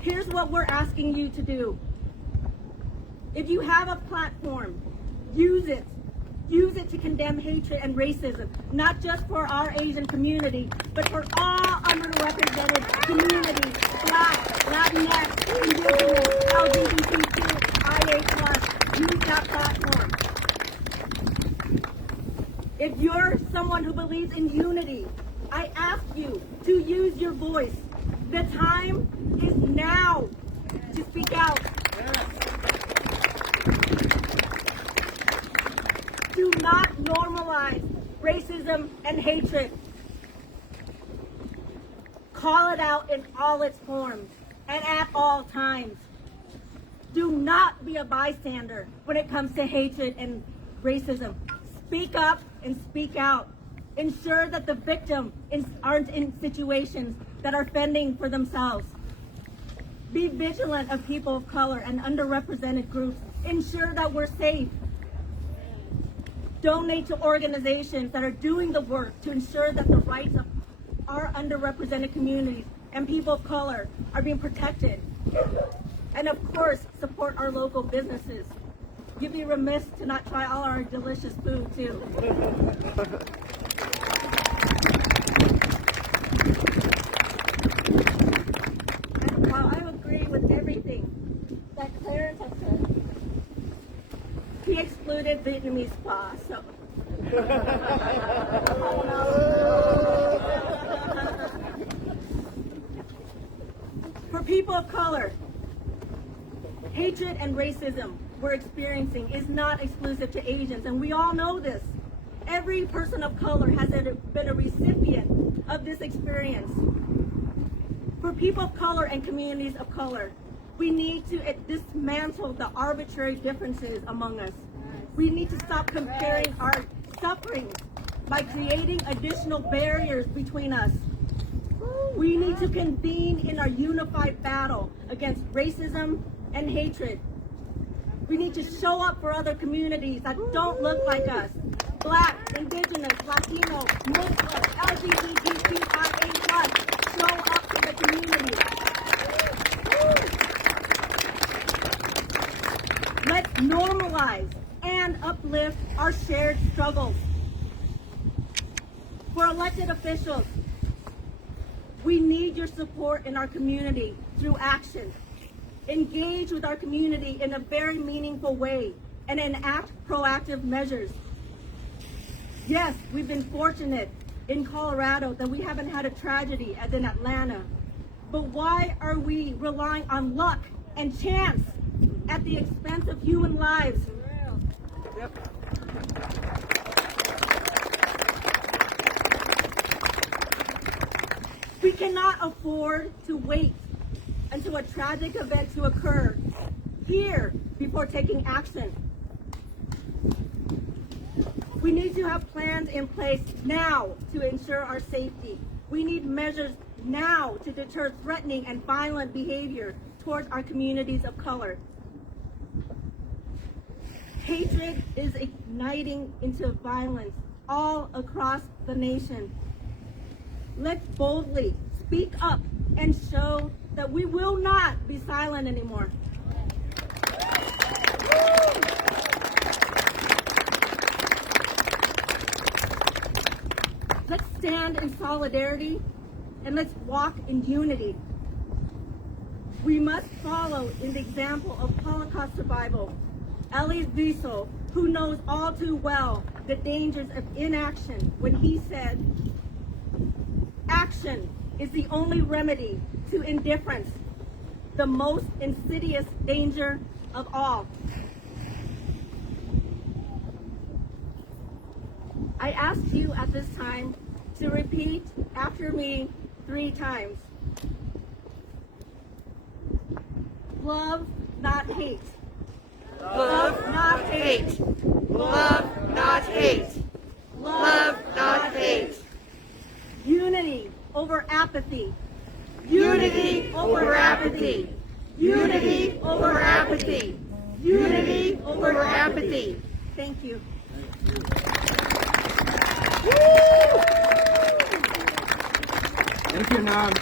Here's what we're asking you to do. If you have a platform, use it. Use it to condemn hatred and racism, not just for our Asian community, but for all underrepresented communities, Black, Latinx, Indigenous, LGBTQIA+. Use that platform. If you're someone who believes in unity, I ask you to use your voice. The time is now to speak out. Do not normalize racism and hatred. Call it out in all its forms and at all times. Do not be a bystander when it comes to hatred and racism. Speak up and speak out. Ensure that the victims aren't in situations that are fending for themselves. Be vigilant of people of color and underrepresented groups. Ensure that we're safe. Donate to organizations that are doing the work to ensure that the rights of our underrepresented communities and people of color are being protected. And of course, support our local businesses. You'd be remiss to not try all our delicious food too. And while I agree with everything that Clarence has said, he excluded Vietnamese spa, so. For people of color, hatred and racism we're experiencing is not exclusive to Asians, and we all know this. Every person of color has been a recipient of this experience. For people of color and communities of color, we need to dismantle the arbitrary differences among us. We need to stop comparing our suffering by creating additional barriers between us. We need to convene in our unified battle against racism and hatred. We need to show up for other communities that don't look like us. Black, Indigenous, Latino, Muslim, LGBTQIA+. Show up to the community. Let's normalize and uplift our shared struggles. For elected officials, we need your support in our community through action. Engage with our community in a very meaningful way and enact proactive measures. Yes, we've been fortunate in Colorado that we haven't had a tragedy as in Atlanta. But why are we relying on luck and chance at the expense of human lives? We cannot afford to wait until a tragic event to occur here before taking action. We need to have plans in place now to ensure our safety. We need measures now to deter threatening and violent behavior towards our communities of color. Hatred is igniting into violence all across the nation. Let's boldly speak up and show that we will not be silent anymore. Let's stand in solidarity and let's walk in unity. We must follow in the example of Holocaust survival, Elie Wiesel, who knows all too well the dangers of inaction when he said, "Action is the only remedy to indifference, the most insidious danger of all." I ask you at this time to repeat after me 3 times. Love, not hate. Love, not hate. Love, not hate. Love, not hate. Unity over apathy. Unity over apathy. Unity over apathy. Unity over apathy. Thank you. Thank you, Nam.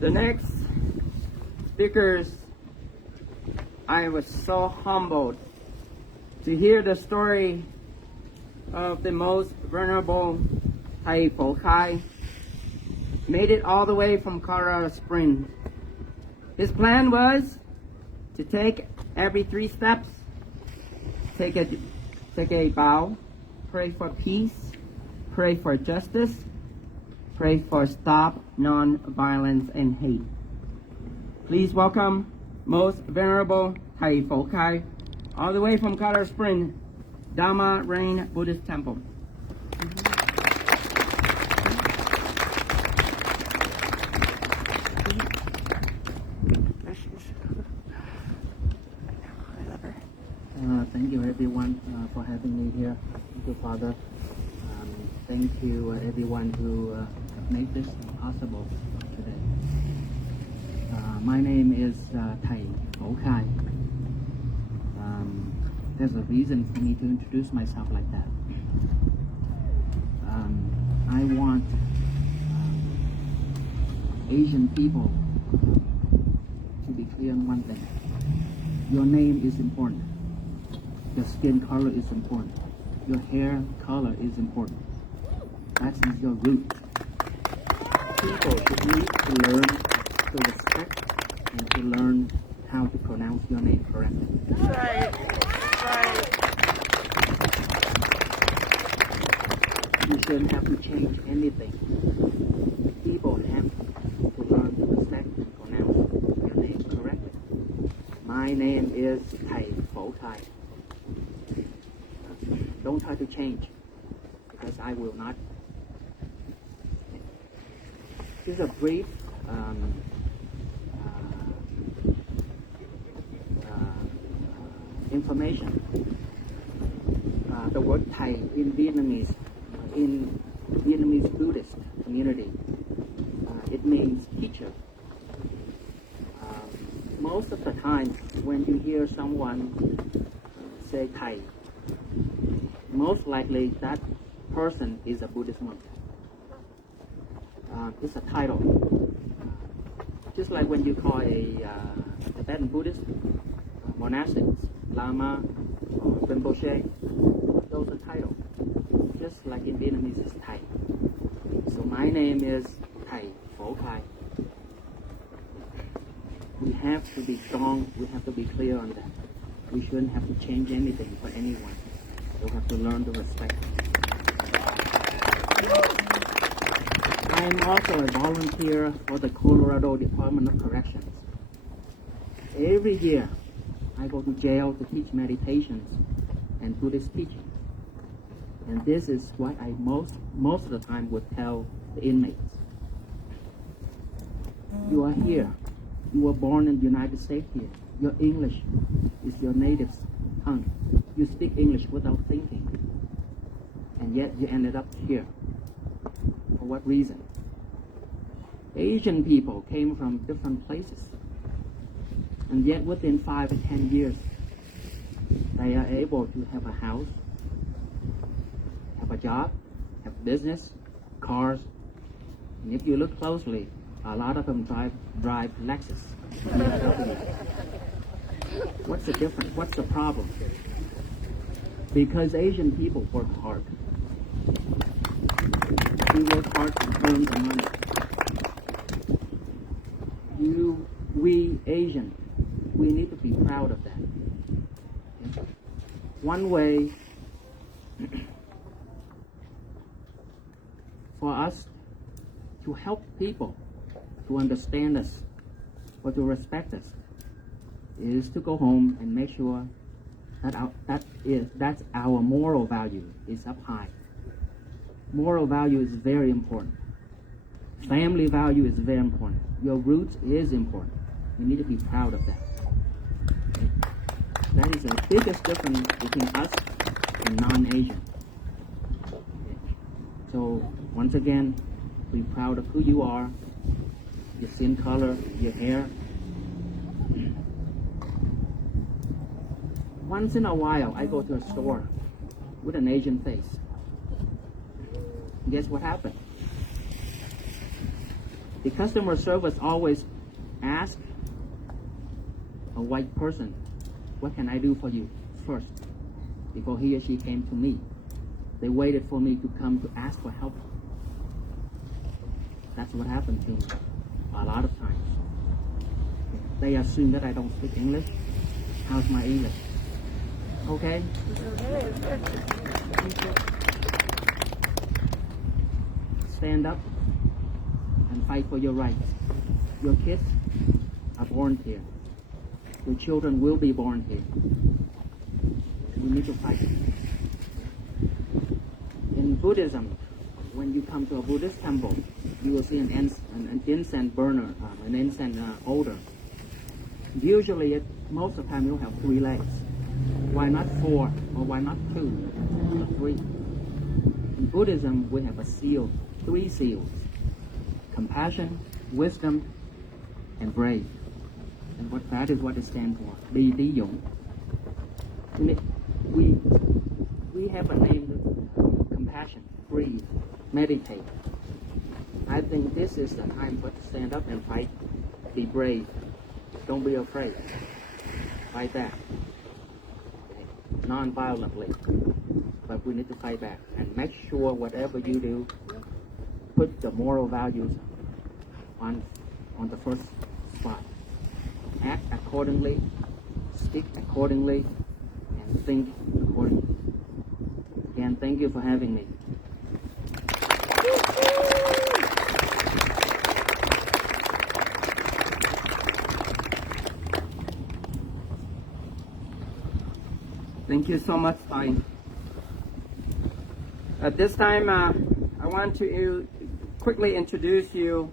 The next speakers, I was so humbled to hear the story of the most vulnerable Thầy Phổ Khai. Made it all the way from Colorado Springs. His plan was to take every 3 steps, take a bow, pray for peace, pray for justice, pray for stop non-violence and hate. Please welcome most venerable Thầy Phổ Khai, all the way from Colorado Springs, Dharma Rain Buddhist Temple. Thank you everyone for having me here. Thank you, Father. Thank you everyone who made this possible today. My name is Thầy Phổ Khai. There's a reason for me to introduce myself like that. I want Asian people to be clear on one thing. Your name is important. Your skin color is important. Your hair color is important. That is your root. People should need to learn to respect and to learn how to pronounce your name correctly. Right. Right. You shouldn't have to change anything. People have to learn to respect and pronounce your name correctly. My name is Thai Phổ Thai. Don't try to change, because I will not. Here's a brief information. The word Thai in Vietnamese Buddhist community, it means teacher. Most of the time when you hear someone say Thai, most likely that person is a Buddhist monk. It's a title. Just like when you call a Tibetan Buddhist monastics, Lama or Rinpoche, those are titles. Just like in Vietnamese, it's Thai. So my name is Thai Phổ Thai. We have to be strong. We have to be clear on that. We shouldn't have to change anything for anyone. We have to learn to respect. I am also a volunteer for the Colorado Department of Corrections. Every year, I go to jail to teach meditations and Buddhist teaching. And this is what I most of the time would tell the inmates. You are here. You were born in the United States here. Your English is your native tongue. You speak English without thinking. And yet you ended up here. For what reason? Asian people came from different places. And yet within 5 or 10 years, they are able to have a house, have a job, have business, cars. And if you look closely, a lot of them drive Lexus. What's the difference? What's the problem? Because Asian people work hard. We work hard to earn the money. We Asian, we need to be proud of that. Okay? One way for us to help people to understand us or to respect us is to go home and make sure that that's our moral value is up high. Moral value is very important. Family value is very important. Your roots is important. You need to be proud of that. Okay? That is the biggest difference between us and non-Asian. Okay? So once again, be proud of who you are, your skin color, your hair. Once in a while, I go to a store with an Asian face. Guess what happened? The customer service always asks a white person, what can I do for you first, before he or she came to me. They waited for me to come to ask for help. That's what happened to me a lot of times. They assume that I don't speak English. How's my English? Okay? Stand up and fight for your rights. Your kids are born here. Your children will be born here. We need to fight. In Buddhism, when you come to a Buddhist temple, you will see an incense burner, an incense odor. Usually, most of the time, you'll have 3 legs. Why not 4? Or why not 2 or 3? In Buddhism, we have a seal, 3 seals: compassion, wisdom, and brave. And that is what it stands for. Bi Tí Dũng. We have a name, compassion, breathe, meditate. I think this is the time for to stand up and fight. Be brave. Don't be afraid. Fight back. Okay. Non-violently. But we need to fight back. And make sure whatever you do, put the moral values on the first spot. Act accordingly, speak accordingly, and think accordingly. Again, thank you for having me. Thank you so much, Thai. At this time, I want to quickly introduce you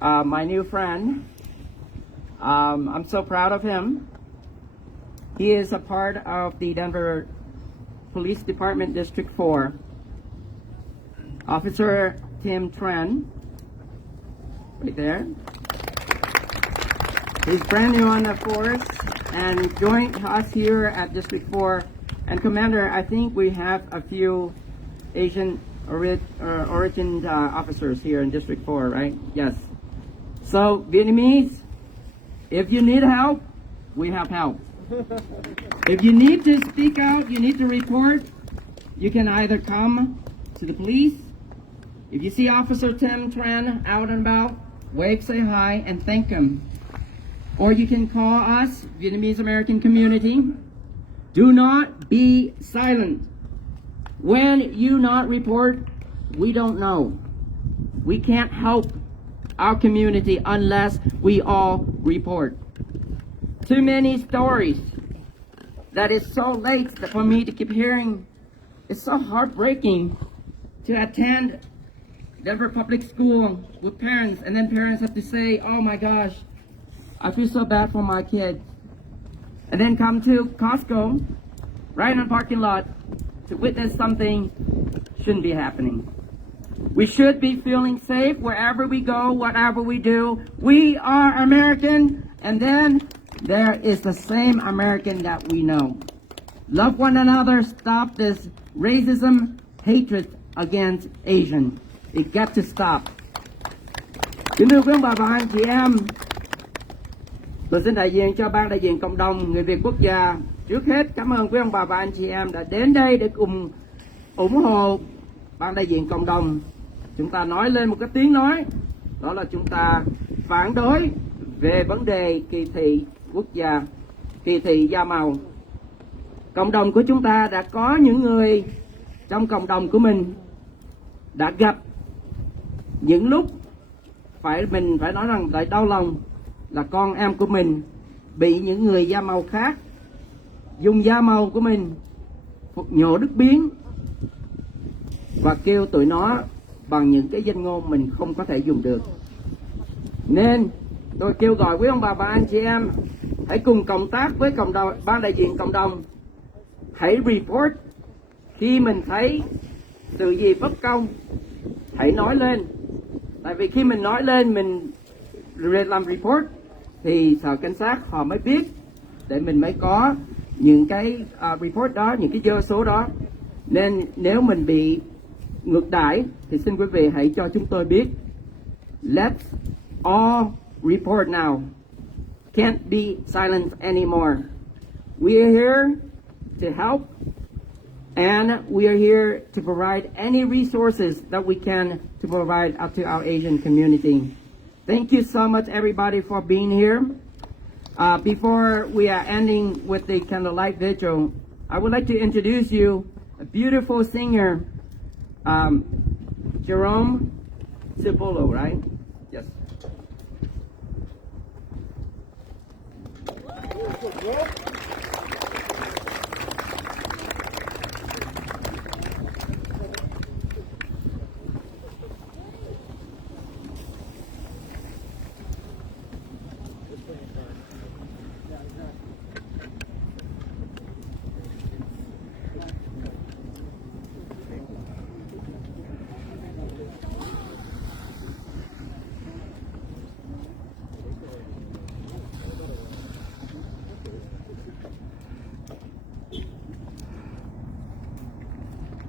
my new friend. I'm so proud of him. He is a part of the Denver Police Department District 4. Officer Tim Tran, right there. He's brand new on the force and joined us here at District 4. And Commander, I think we have a few Asian origin officers here in District 4, right? Yes. So, Vietnamese, if you need help, we have help. If you need to speak out, you need to report, you can either come to the police. If you see Officer Tim Tran out and about, wave, say hi, and thank him. Or you can call us, Vietnamese American community. Do not be silent. When you not report, we don't know. We can't help our community unless we all report. Too many stories that is so late for me to keep hearing. It's so heartbreaking to attend Denver Public School with parents, and then parents have to say, oh my gosh, I feel so bad for my kids. And then come to Costco, right in the parking lot, to witness something shouldn't be happening. We should be feeling safe wherever we go, whatever we do. We are American, and then there is the same American that we know. Love one another, stop this racism, hatred against Asian. It got to stop. Kính thưa quý ông bà và anh chị em, tôi xin đại diện cho ban đại diện cộng đồng người Việt quốc gia. Trước hết cảm ơn quý ông bà và anh chị em đã đến đây để cùng ủng hộ ban đại diện cộng đồng. Chúng ta nói lên một cái tiếng nói, đó là chúng ta phản đối về vấn đề kỳ thị quốc gia, kỳ thị da màu. Cộng đồng của chúng ta đã có những người trong cộng đồng của mình đã gặp những lúc mình phải nói rằng lại đau lòng là con em của mình bị những người da màu khác dùng da màu của mình nhổ nước biến và kêu tụi nó bằng những cái danh ngôn mình không có thể dùng được. Nên tôi kêu gọi quý ông bà và anh chị em hãy cùng cộng tác với cộng đồng, ban đại diện cộng đồng. Hãy report khi mình thấy sự gì bất công, hãy nói lên. Tại vì khi mình nói lên, mình làm report thì sở cảnh sát họ mới biết để mình mới có những cái report đó, những cái dơ số đó. Nên nếu mình bị ngược đãi thì xin quý vị hãy cho chúng tôi biết. Let's all report now. Can't be silent anymore. We are here to help, and we are here to provide any resources that we can to provide up to our Asian community. Thank you so much, everybody, for being here. Before we are ending with the candlelight vigil, I would like to introduce you a beautiful singer, Jerome Cipolo, right? Yes.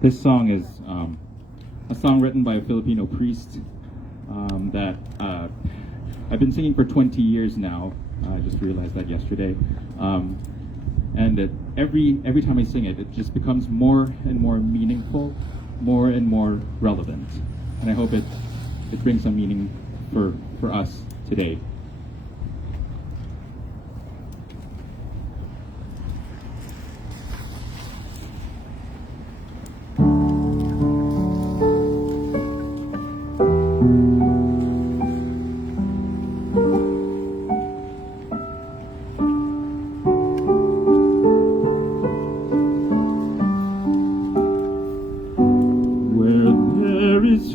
This song is a song written by a Filipino priest that I've been singing for 20 years now. I just realized that yesterday. And every time I sing it, it just becomes more and more meaningful, more and more relevant. And I hope it brings some meaning for us today. Courage,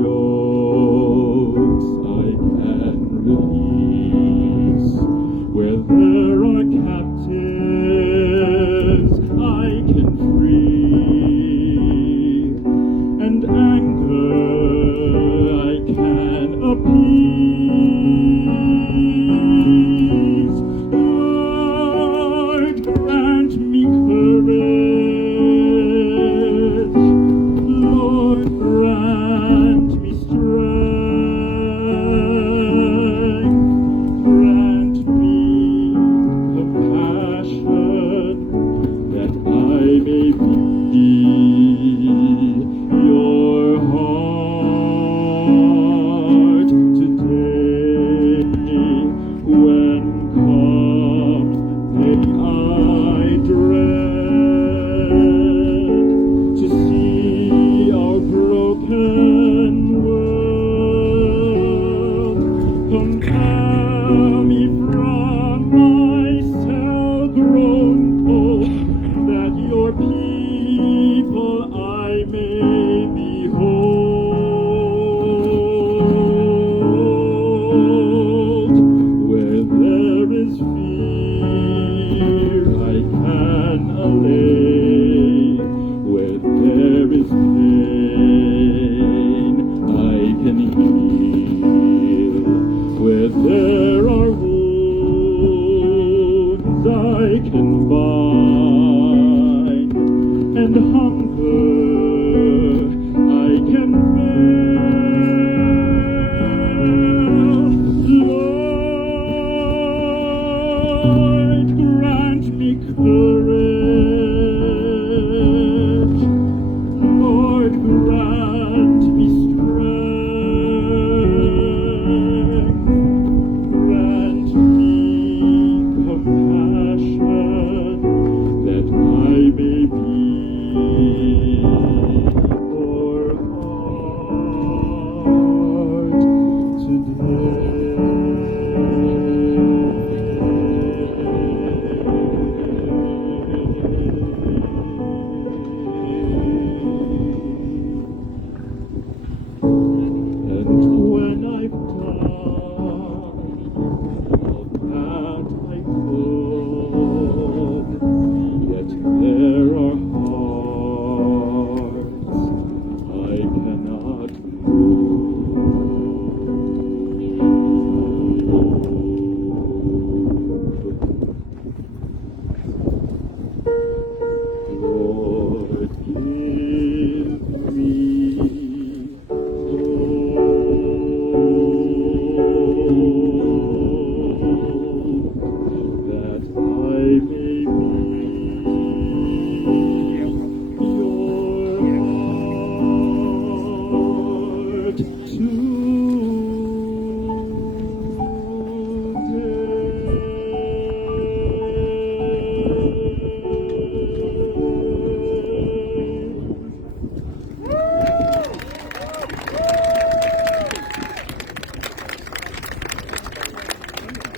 Lord.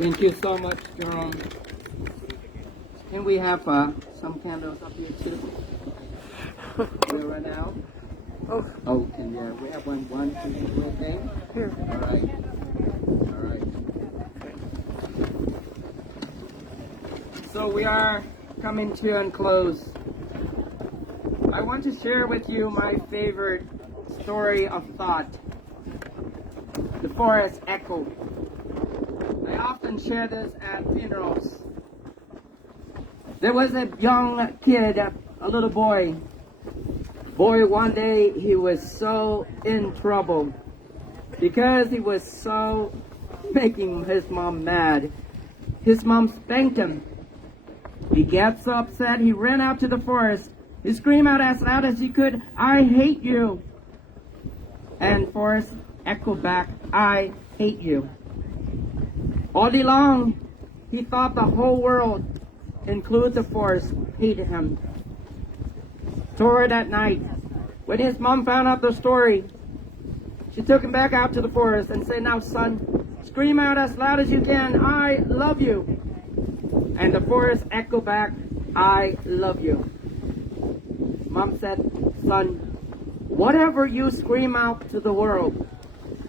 Thank you so much, Jerome. Can we have some candles up here too? Here right now? Oh. Oh, can we have one, two, three, okay? Here. All right. All right. So we are coming to a close. I want to share with you my favorite story of thought. The forest echo. I often share this at funerals. There was a young kid, a little boy. Boy, one day he was so in trouble because he was so making his mom mad. His mom spanked him. He gets so upset, he ran out to the forest. He screamed out as loud as he could, "I hate you." And forest echoed back, "I hate you." All day long, he thought the whole world, including the forest, hated him. Toward that night, when his mom found out the story, she took him back out to the forest and said, "Now, son, scream out as loud as you can, 'I love you.'" And the forest echoed back, "I love you." Mom said, "Son, whatever you scream out to the world,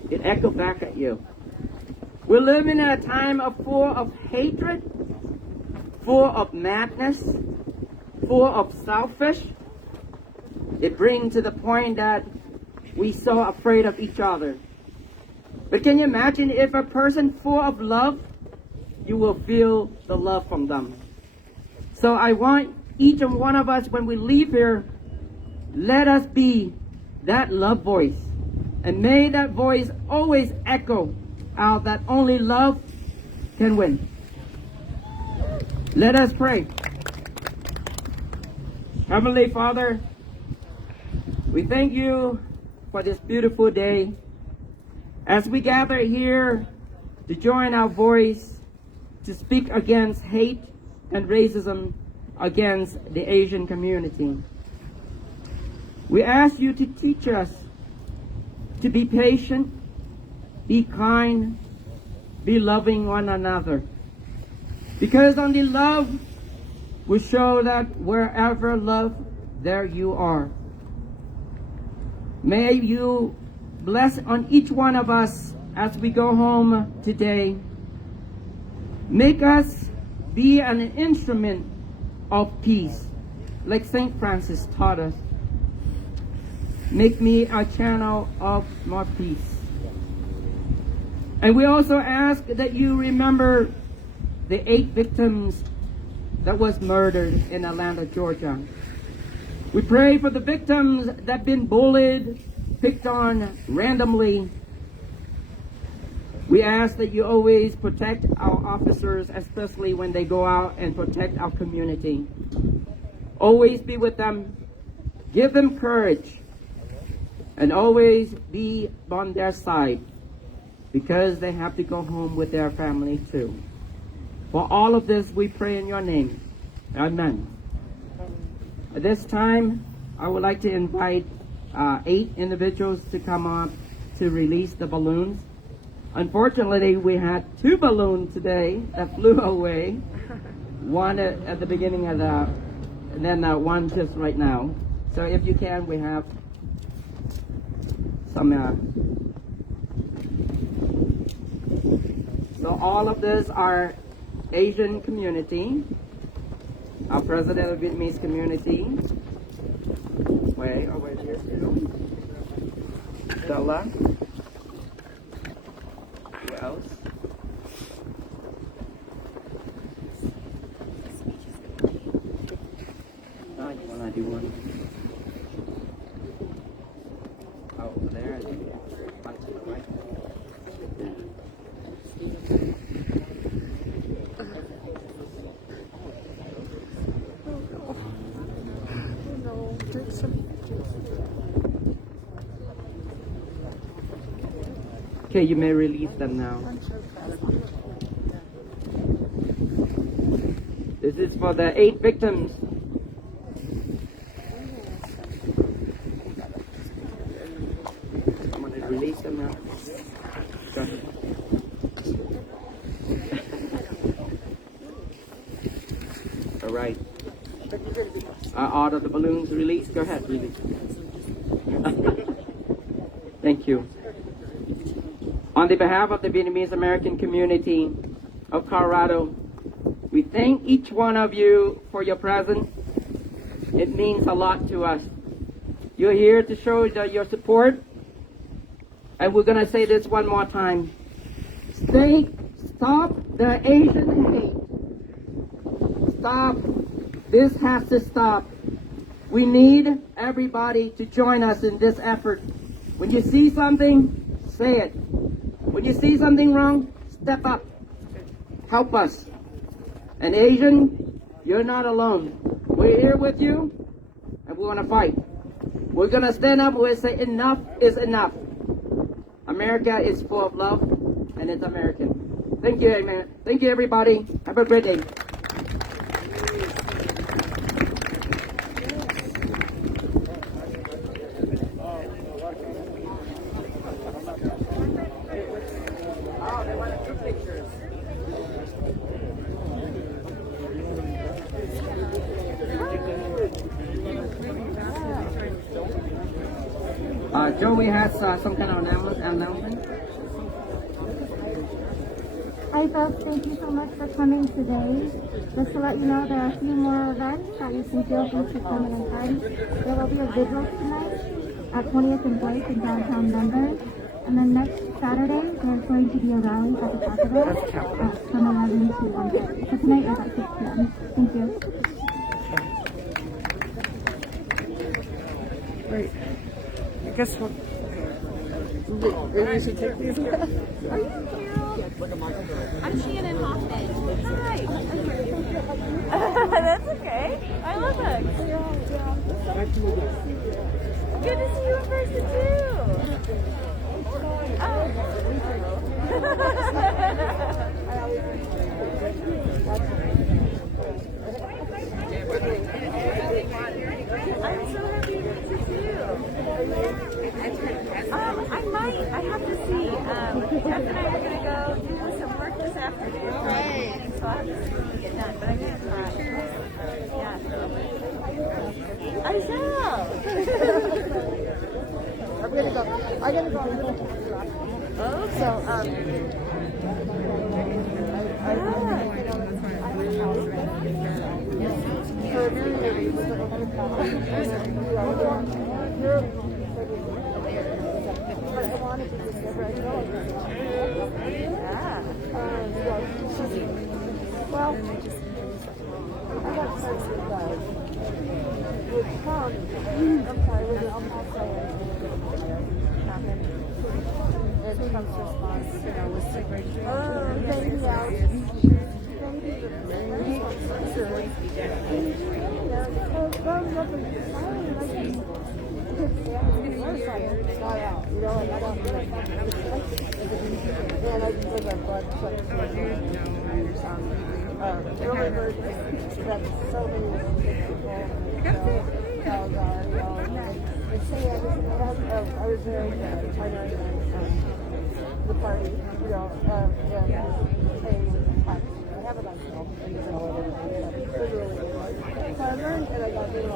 it echoed back at you. We're living in a time full of hatred, full of madness, full of selfish. It brings to the point that we're so afraid of each other. But can you imagine if a person full of love, you will feel the love from them. So I want each and one of us, when we leave here, let us be that love voice. And may that voice always echo out that only love can win. Let us pray. Heavenly Father, we thank you for this beautiful day. As we gather here to join our voice to speak against hate and racism against the Asian community. We ask you to teach us to be patient, be kind, be loving one another. Because only love will show that wherever love, there you are. May you bless on each one of us as we go home today. Make us be an instrument of peace, like St. Francis taught us. Make me a channel of more peace. And we also ask that you remember the 8 victims that was murdered in Atlanta, Georgia. We pray for the victims that have been bullied, picked on randomly. We ask that you always protect our officers, especially when they go out and protect our community. Always be with them, give them courage, and always be on their side, because they have to go home with their family too. For all of this, we pray in your name. Amen. At this time, I would like to invite 8 individuals to come up to release the balloons. Unfortunately, we had 2 balloons today that flew away. One at the beginning of and then one just right now. So if you can, we have some. So all of this are Asian community. Our president of Vietnamese community. Way over here too. Stella. Who else? Oh, you wanna do one? Oh, over there. One to the right. Okay, you may release them now. This is for the 8 victims. I'm going to release them now. Go ahead. right. All of the balloons released? Go ahead, release. Thank you. On the behalf of the Vietnamese American community of Colorado, we thank each one of you for your presence. It means a lot to us. You're here to show your support. And we're going to say this one more time. Stop the Asian hate. Stop. This has to stop. We need everybody to join us in this effort. When you see something, say it. When you see something wrong, step up. Help us. And Asian, you're not alone. We're here with you, and we're going to fight. We're going to stand up and we'll say enough is enough. America is full of love, and it's American. Thank you, amen. Thank you, everybody. Have a great day. Joey has some kind of announcement. Hi folks, thank you so much for coming today. Just to let you know, there are a few more events that you can feel free to come and attend. There will be a vigil tonight at 20th and Blake in downtown Denver. And then next Saturday, there's going to be a rally at the Capitol from 11 to 1:30. So tonight is at 6 p.m. Thank you. Great. I guess we'll... Maybe we should take these. Are you Carol? I'm Shannon Hoffman. Hi. That's okay. I love hugs. Good to see you in person too. I'm so happy to meet you too. I have to see. Jeff and I are going to go do some work this afternoon. Right. So I'll have to see when we get done. But I'm going to try. Yeah. I shall. I'm going to go. Okay. So, well, I got started with Tom. I'm sorry, with the and Trump's response, was to break through. Baby out. The party, I have it on film. So I learned and I got really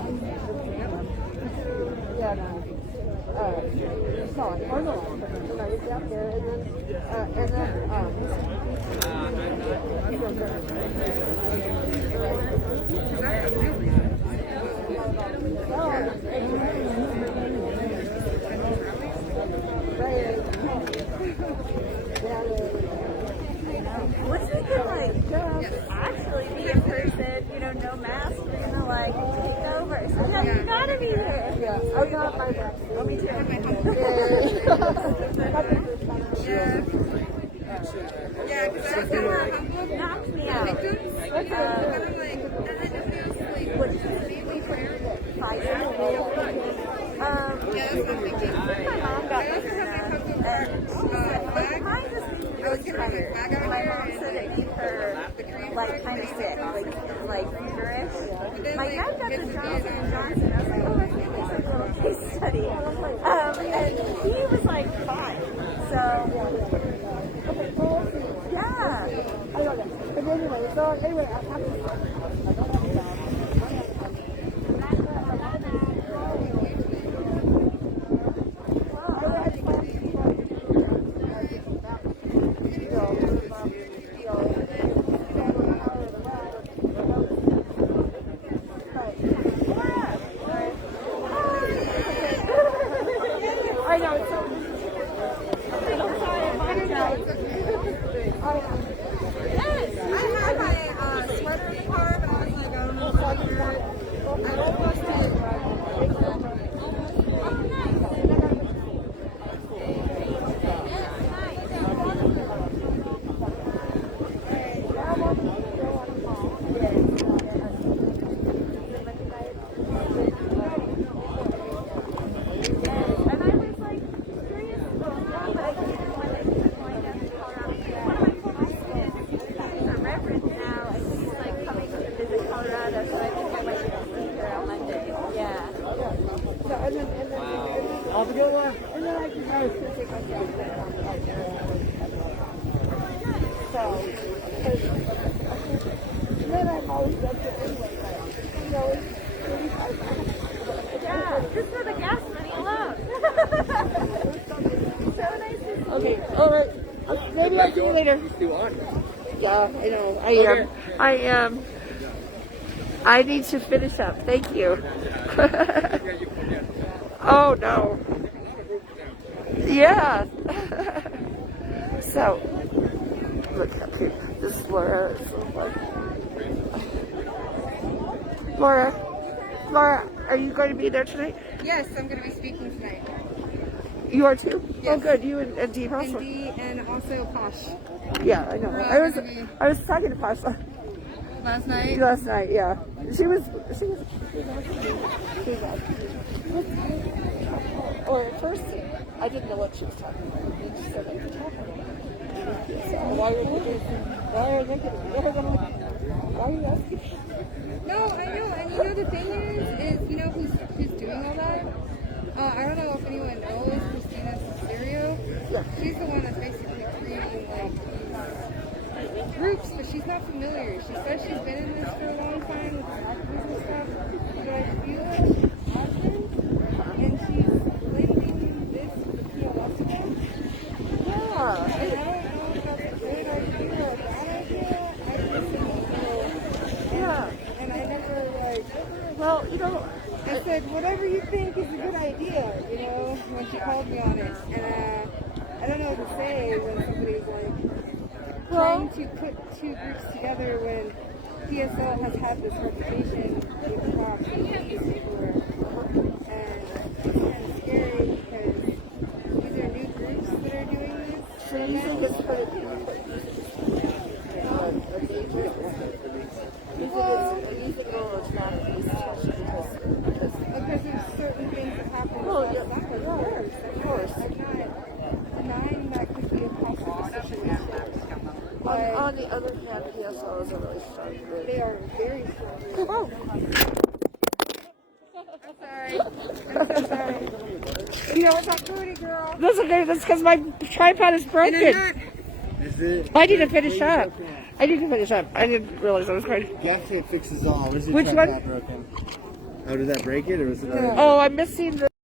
you saw it, or no, and I was out there, and What's it been like? Actually, be in person, no mask, you're gonna like take over. So yeah, you gotta be here. Yeah, I got my back. Oh, me too. Yeah, because that's how knocked me out. What did you say? My mom got me and she said, mine just made me really tired. My mom said it made her kind of sick, like feverish. My dad got the Johnson & Johnson. I was like, oh, that's maybe some little case study. And he was like fine. So, yeah. I know that. But anyway, I have to Have a good one. And then I can go take my job. So, then I'm always up there anyway. You know, it's 35 miles. Yeah, just for the gas money alone. So nice to see Okay, alright. Maybe I'll see you later. Yeah, I know. I am. I need to finish up. Thank you. Oh no. Yeah. So, look how cute. This is Laura. It's so fun. Laura, are you going to be there tonight? Yes, I'm going to be speaking tonight. You are too? Yes. Oh, good. You and Dee also. And Dee and also Posh. Yeah, I know. I was talking to Posh Last night? last night. Yeah, she was. Or at first, I didn't know what she was talking about. And she said, I can talk about it. So why are you asking? No, I know. And you know the thing is you know who's doing all that? I don't know if anyone knows Christina Cesario. Yeah. She's the one that's basically creating like these groups, but she's not familiar. She says she's been in this for a long time with activism and stuff. But I feel like she's absent, and she's blending this with the PLS again. Yeah. And I don't know if that's a good idea or a bad idea. I just don't know. Yeah. And I never like. Well, you know. I said, whatever you think is a good idea, you know, when she called me on it. And I don't know what to say when somebody's like trying to put two groups together when PSL has had this reputation with cops and police before. And it's kind of scary because these are new groups that are doing this. So you think it's for the people? Because there's certain things that happen. Oh, yeah. Of course. I'm not denying that could be a possible situation. On the other hand, PSL is a really strong group. They are very strong. Oh. I'm sorry. I'm so sorry. You know what's not booty, girl? That's okay. That's because my tripod is broken. Is it? I need to finish up. I didn't realize I was going to. Gas it fixes all. Was it Which one? broken? Oh, did that break it, or was it? Oh, I'm missing the.